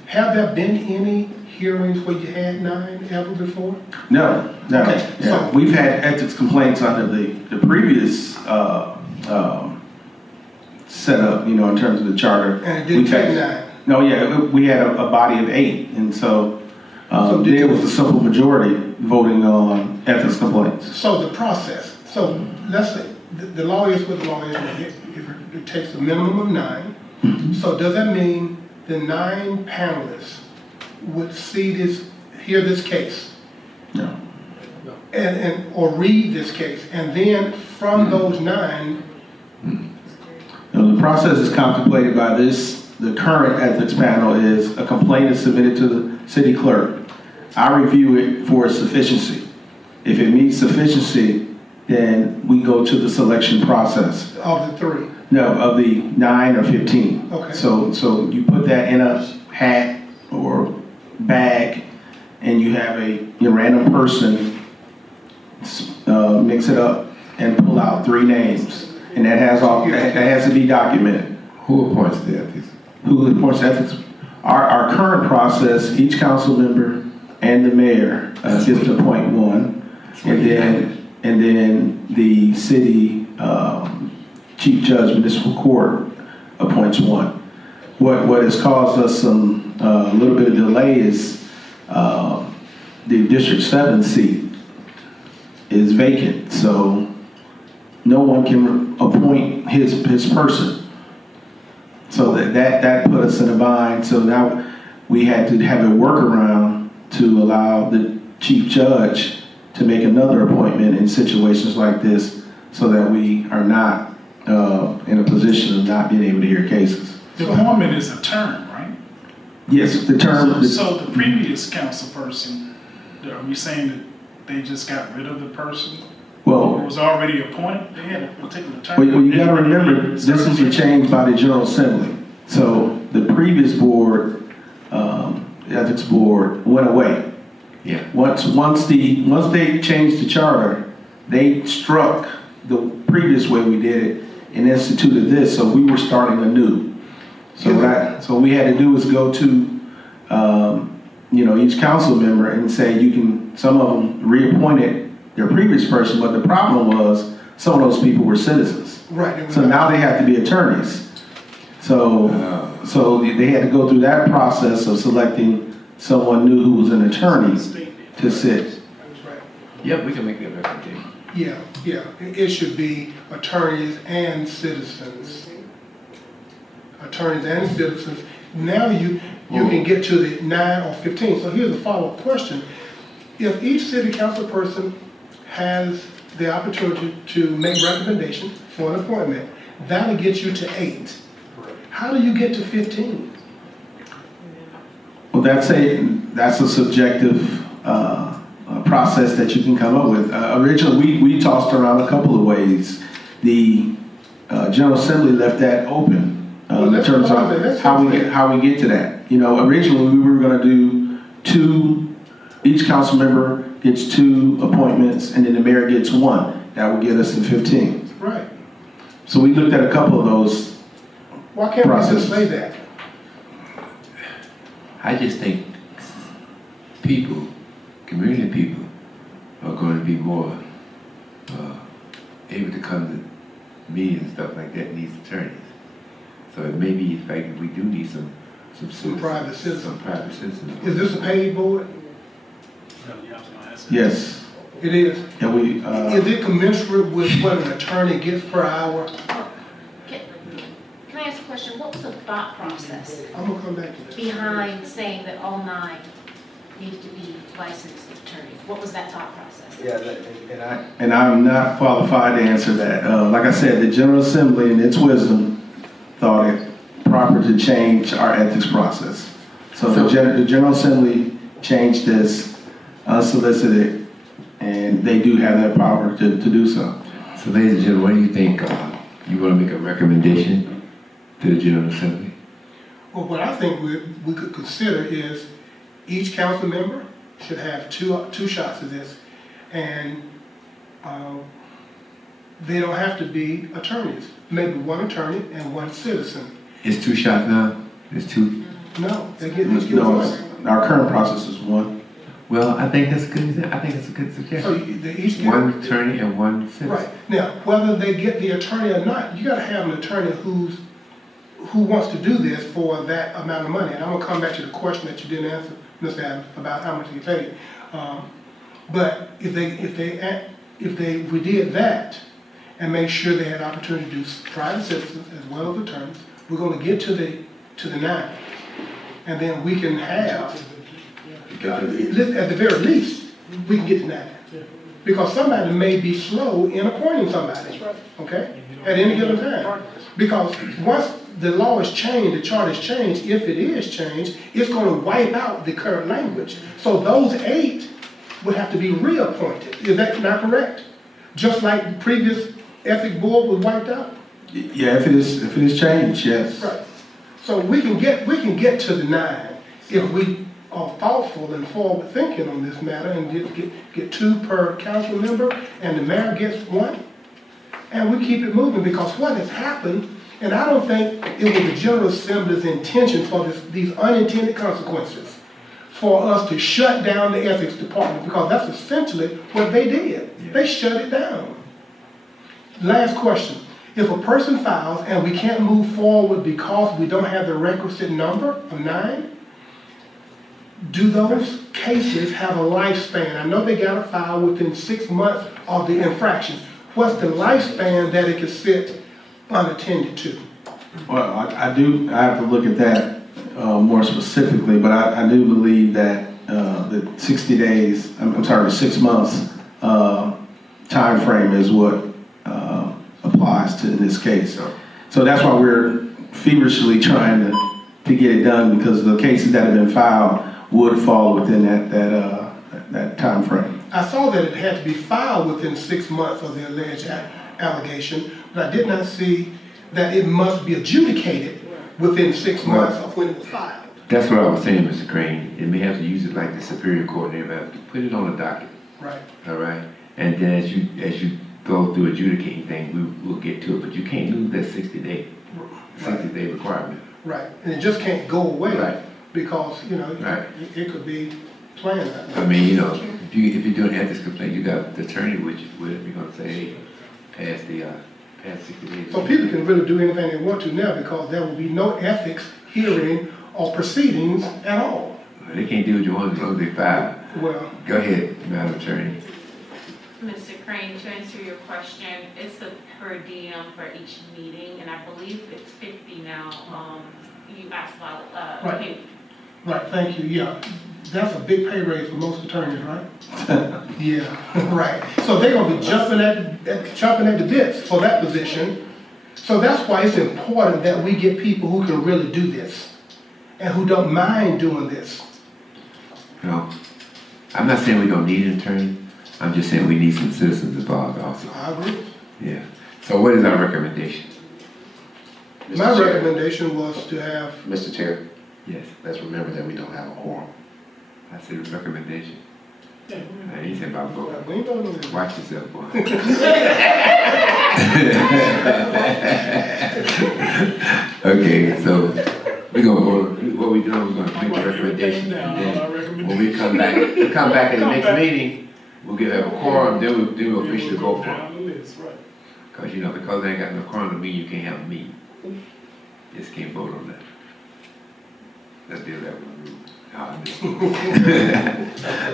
have there been any hearings where you had 9 ever before? No. Okay, Yeah. so we've had ethics complaints under the previous setup, you know, in terms of the charter. And it didn't take 9? No, yeah, we had a body of 8, and so did there was a simple majority voting on ethics complaints. So the process, so let's say the lawyers with the lawyers, it takes a minimum of 9. So does that mean the 9 panelists would hear this case? No. Or read this case, and then from those 9. Now, the process is contemplated by the current ethics panel is a complaint is submitted to the city clerk. I review it for sufficiency. If it meets sufficiency, then we go to the selection process. Of the 3? No, of the 9 or 15. Okay. So you put that in a hat or bag, and you have a random person mix it up and pull out 3 names, and that has to be documented. Who appoints the ethics? Who appoints the ethics? Our current process, each council member and the mayor gets to appoint 1, and then the city chief judge municipal court appoints 1. What has caused us some a little bit of delay is the District 7 seat is vacant, so no one can appoint his person. So that put us in a bind. So now we had to have a workaround to allow the chief judge to make another appointment in situations like this, so that we are not in a position of not being able to hear cases. The appointment is a term, right? Yes, the term. So the previous council person, are we saying that they just got rid of the person who was already appointed? They had a particular term. Well, you got to remember, this is a change by the General Assembly. So the previous board, the ethics board, went away. Yeah. Once they changed the charter, they struck the previous way we did it and instituted this. So we were starting anew. So we had to do is go to each council member and say some of them reappointed their previous person, but the problem was some of those people were citizens. Right. So now they have to be attorneys. So they had to go through that process of selecting someone new who was an attorney to sit. Yep, we can make that recommendation. Yeah. It should be attorneys and citizens. Attorneys and citizens. Now you can get to the 9 or 15. So here's a follow-up question. If each city council person has the opportunity to make recommendations for an appointment, that'll get you to 8. How do you get to 15? Well, that's a subjective process that you can come up with. Originally, we tossed around a couple of ways. The General Assembly left that open in terms of how we get to that. You know, originally we were going to do each council member gets 2 appointments, and then the mayor gets 1. That would get us to 15. Right. So we looked at a couple of those. Why can't we just say that? I just think people, community people, are going to be more able to come to meetings and stuff like that, needs attorneys. So it may be, in fact, that we do need some private citizens. Some private citizens. Is this a paid board? Yes. It is. And is it commensurate with what an attorney gets per hour? Can I ask a question? What was the thought process I'm gonna come back to that. behind saying that all 9 needed to be licensed attorneys? What was that thought process? Yeah, and I'm not qualified to answer that. Like I said, the General Assembly, in its wisdom, thought it proper to change our ethics process. So the General Assembly changed this unsolicited, and they do have that power to do so. So, ladies and gentlemen, what do you think? You want to make a recommendation to the General Assembly? Well, what I think we could consider is each council member should have two shots of this, and they don't have to be attorneys. Maybe 1 attorney and 1 citizen. It's 2 shots now? It's 2? No, they get No, 1. our current process is 1. Well, I think that's good. I think it's a good suggestion. So they each get 1 attorney and 1 citizen. Right. Now, whether they get the attorney or not, you got to have an attorney who wants to do this for that amount of money. And I'm going to come back to the question that you didn't answer, Mr. Adams, about how much you paid. But if we did that and make sure they had opportunity to do private citizens as well as attorneys, we're going to get to the 9, and then we can have. At the very least, we can get to 9. Because somebody may be slow in appointing somebody, okay, at any given time. Because once the law is changed, the charter is changed, if it is changed, it's going to wipe out the current language. So those 8 would have to be reappointed. Is that not correct? Just like the previous ethics board was wiped out? Yeah, if it is changed, yes. Right. So we can get to the 9 if we are thoughtful and forward thinking on this matter, and get 2 per council member, and the mayor gets 1, and we keep it moving. Because what has happened, and I don't think it was the General Assembly's intention for these unintended consequences for us to shut down the ethics department, because that's essentially what they did. Yeah. They shut it down. Last question. If a person files and we can't move forward because we don't have the requisite number of 9, do those cases have a lifespan? I know they got to file within 6 months of the infraction. What's the lifespan that it can sit unattended to? Well, I have to look at that more specifically, but I do believe that the 60 days, the 6 months time frame is what applies to this case. So that's why we're feverishly trying to get it done, because the cases that have been filed would fall within that time frame. I saw that it had to be filed within 6 months of the alleged allegation, but I did not see that it must be adjudicated within 6 months of when it was filed. That's what I was saying, Mr. Crane. It may have to use it like the Superior Court, and they have to put it on the docket. Right. All right. And then as you go through adjudicating things, we'll get to it. But you can't lose that 60-day requirement. Right. And it just can't go away. Right. Because, it could be planned. I mean, if you're doing ethics complaint, you got the attorney with you. You're going to say, hey, past 60 days. So people can really do anything they want to now because there will be no ethics hearing or proceedings at all. They can't do what you want as long as they file. Well, Go ahead, Madam Attorney. Mr. Crane, to answer your question, it's a per diem for each meeting, and I believe it's 50 now. You asked about Right. pay. right, thank you, yeah. That's a big pay raise for most attorneys, right? Yeah, right. So they're gonna be jumping at the bits for that position. So that's why it's important that we get people who can really do this and who don't mind doing this. No, I'm not saying we don't need an attorney. I'm just saying we need some citizens involved also. I agree. Yeah. So what is our recommendation? My recommendation was to have, Mr. Chair, Yes, let's remember that we don't have a quorum. I said recommendation. I ain't saying about vote. we ain't doing this. Watch yourself, boy. Okay, so we're gonna, what we doing, we're gonna make a recommendation. And then when we come back at the next meeting, we'll get a quorum, then we'll officially go for it. Because, because they ain't got no quorum to mean you can't have a meeting. Just can't vote on that. Let's deal that with the rule. I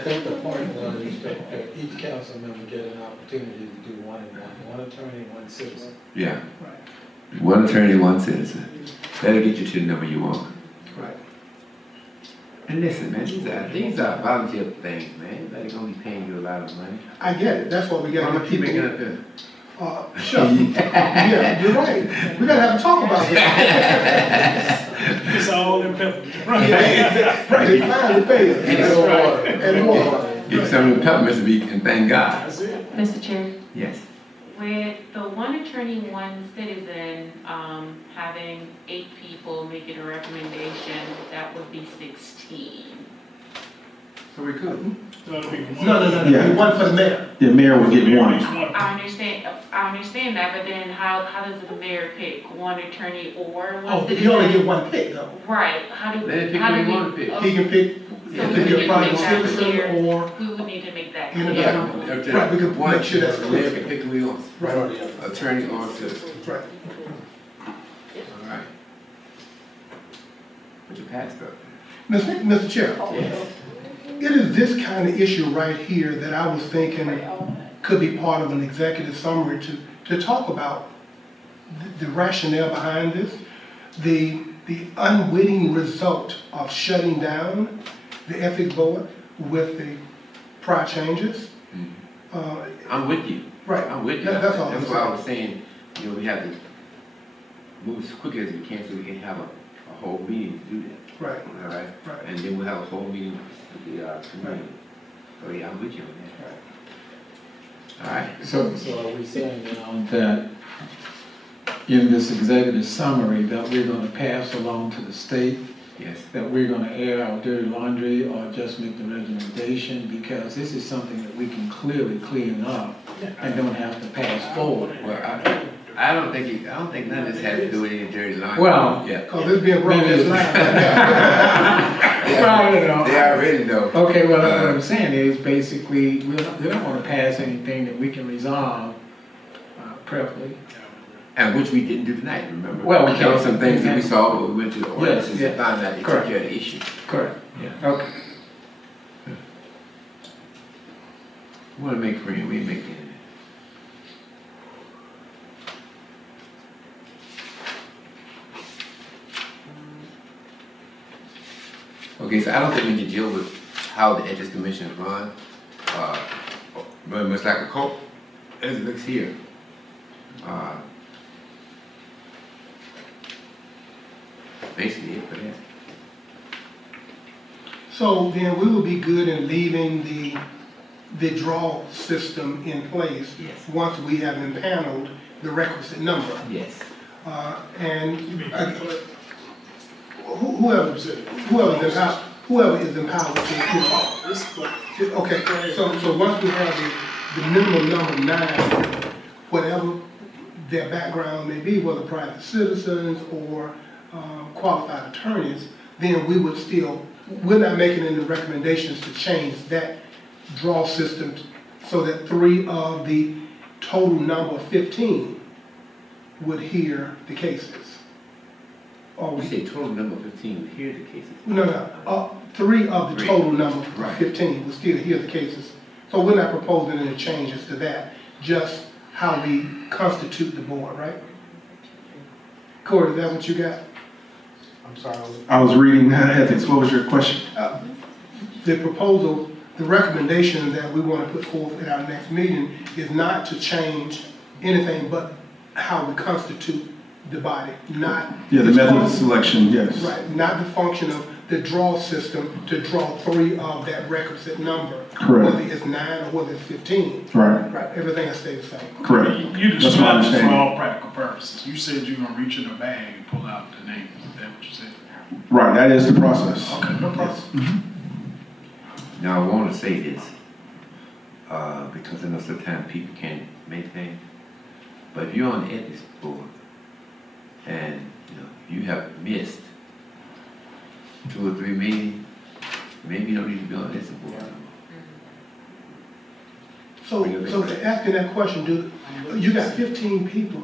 think the point was that each council member get an opportunity to do one attorney and one citizen. Yeah. One attorney, one citizen. That'll get you to the number you want. Right. And listen, man, these are volunteer things, man. Everybody's gonna be paying you a lot of money. I get it, that's what we Why gotta don't get you people. make it up there? Sure. Yeah, you're right. We gotta have to talk about that. It's all in pepper. Right, it's fine to pay it. And more. Get some of the peppermints to be, and thank God. That's it. Mr. Chair, Yes. with the one attorney, one citizen, having 8 people making a recommendation, that would be 16. So we could. That'll be one. No, Yeah. one for the mayor. The mayor will get one. I understand that, but then how does the mayor pick one attorney or one Oh, citizen? you only get one pick though. Right, how do Let it pick how who do you we? wanna pick. He can pick, So if we he need a to private make that citizen clear. or We would need to make that Anybody. clear. Right, we can make sure that's The clear. mayor can pick who he wants. Right. Attorney or citizen. Right. All right. But you passed up. Mr. Chair, Yes. it is this kind of issue right here that I was thinking could be part of an executive summary to talk about the rationale behind this, the unwitting result of shutting down the ethics board with the prior changes. I'm with you. Right. I'm with you. That's all I'm That's why I saying. was saying, we have to move as quickly as we can so we can have a whole meeting to do that. Right. All right? Right. And then we'll have a whole meeting with the community. So yeah, I'm with you on that. All right. So are we saying now that in this executive summary that we're gonna pass along to the state, Yes. that we're gonna air our dirty laundry or just make the recommendation, because this is something that we can clearly clean up and don't have to pass forward. Well, I don't think none of this has to do with any dirty laundry. Well, yeah. Because it's being broadcast live right now. Well, I don't know. They already know. Okay, well, what I'm saying is basically, we don't want to pass anything that we can resolve preferably. And which we didn't do tonight, remember? Well, we there were can't. some things that we saw, but we went to the ordinances yes. and found out they took Correct. care of the issue. Correct. Yeah. Okay. We want to make friends, we ain't make enemies. Okay, so I don't think we can deal with how the Ethics Commission run, very much like a cult, as it looks here. Basically it for that. So then we will be good in leaving the draw system in place. Yes. Once we have impaneled the requisite number. Yes. And whoever is empowered to, okay, so once we have the minimum number 9, whatever their background may be, whether private citizens or qualified attorneys, then we would still, we're not making any recommendations to change that draw system so that 3 of the total number of 15 would hear the cases. Or We say total number of 15 would hear the cases. No, 3 of the Three. total number of Right. 15 would still hear the cases. So we're not proposing any changes to that, just how we constitute the board, right? Corey, is that what you got? I'm sorry. I was reading ethics. What was your question? The proposal, the recommendation that we want to put forth at our next meeting is not to change anything but how we constitute the body, not. Yeah, the method of selection, yes. Right, not the function of the draw system to draw 3 of that requisite number. Correct. Whether it's 9 or whether it's 15. Right. Right, everything will stay the same. Correct. You That's my described it for understanding. all practical purposes. You said you're gonna reach in the bag and pull out the names. Is that what you said? Right, that is the process. Okay, no problem. Now, I want to say this, because I know sometimes people can't make things, but if you're on the ethics board and, you have missed 2 or 3 meetings, maybe you don't need to be on the ethics board anymore. So asking that question, you got 15 people,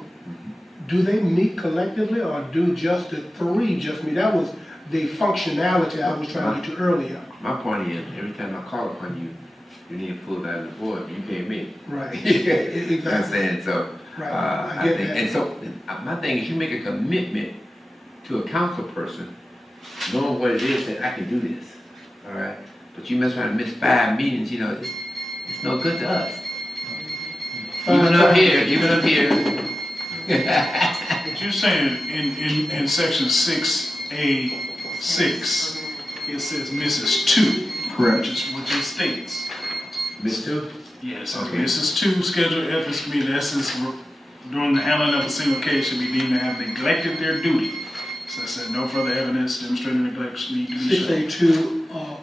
do they meet collectively or do just the 3 just meet? That was the functionality I was trying to get to earlier. My point is, every time I call upon you, you need to pull that on the board, but you can't meet. Right. You know what I'm Exactly. saying? So, Right. I I get think, that. and so, my thing is you make a commitment to a council person, knowing what it is, that I can do this, all right? But you mess around and miss 5 meetings, it's no good to us. Even up here. But you're saying in section 6A6, it says Mrs. 2. Correct. Which is states. Miss 2? Yes, Okay. Mrs. 2 scheduled ethics meeting, that's during the handling of a single case should be deemed to have neglected their duty. So I said, no further evidence demonstrating neglect should need to be shown. 6A2,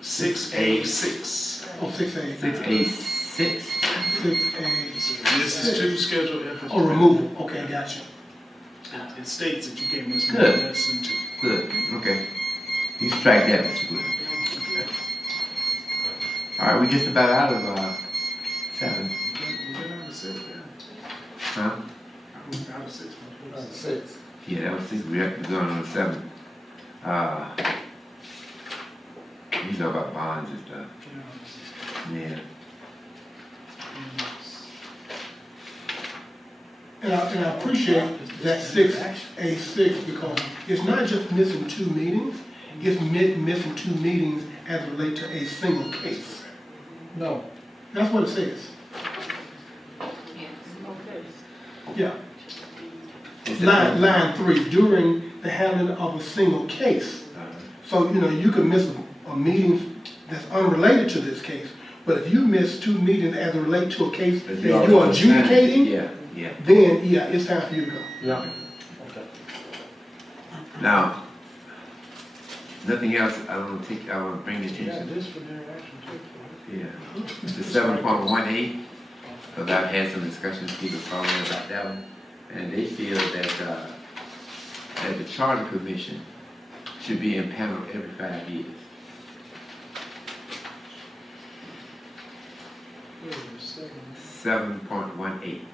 6A6. 6A. 6A6? 6A. Mrs. 2 scheduled ethics. Oh, removal, okay, gotcha. It states that you can't miss more Good. than that's in 2. Good, okay. You strike that, Mr. Wood. All right, we're just about out of 7. Huh? Yeah, that was 6. We're going on 7. You know about bonds and stuff. Yeah. And I appreciate that 6A6 because it's not just missing 2 meetings, it's missing 2 meetings as it relates to a single case. No. That's what it says. Yeah. Line 3, during the handling of a single case. So, you could miss a meeting that's unrelated to this case, but if you miss 2 meetings as it relates to a case that you're adjudicating, Yeah. then, it's time for you to go. Yeah. Now, nothing else I want to bring attention Yeah, to. this for their action too. Yeah. The 7.18, because I've had some discussions, people calling about that one, and they feel that the Charter Commission should be impaneled every 5 years. Wait a second. 7.18.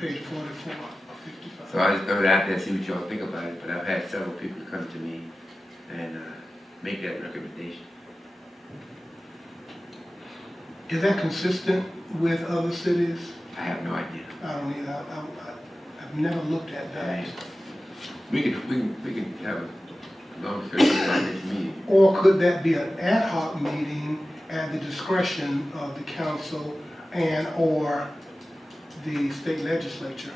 Page 44 or 55. So I just throw it out there, see what y'all think about it, but I've had several people come to me and make that recommendation. Is that consistent with other cities? I have no idea. I don't either. I've never looked at that. We can have a long discussion at our next meeting. Or could that be an ad hoc meeting at the discretion of the council and or the state legislature?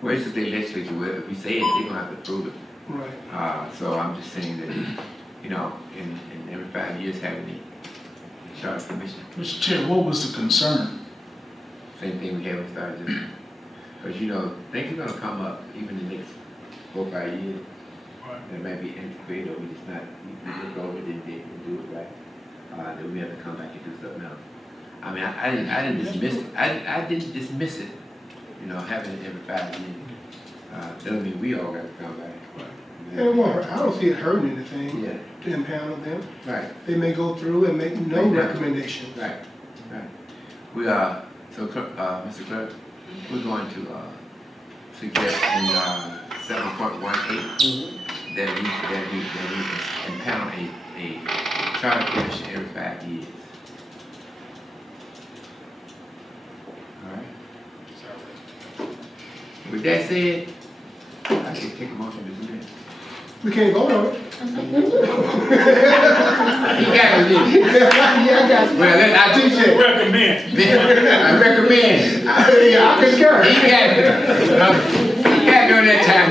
Well, it's the state legislature, well, if we say it, they're gonna have to prove it. Right. So I'm just saying that, in every 5 years having the Charter Commission, Mr. Chair, what was the concern? same thing we have with our just, because things are gonna come up even in the next 4 or 5 years. It might be antiquated or we just not, we look over it and do it right. Then we have to come back and do something else. I mean, I didn't dismiss it. I didn't dismiss it, having it every 5 years. Doesn't mean we all got to come back. And it won't hurt. I don't see it hurting anything Yeah. to impanel them. Right. They may go through and make no recommendation. Right. Right. We are, so, Mr. Clerk, we're going to suggest in 7.18 that we impound a charter commission every 5 years. All right. With that said, I can take a motion to dismiss. We can't vote on it. You got it. Yeah, I got you. Well, I appreciate it. Recommend. I recommend. Yeah, I concur. He got it. He got during that time.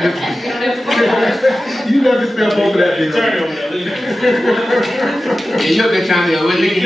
You never step over that, Turn it over there. Yeah, you're the time to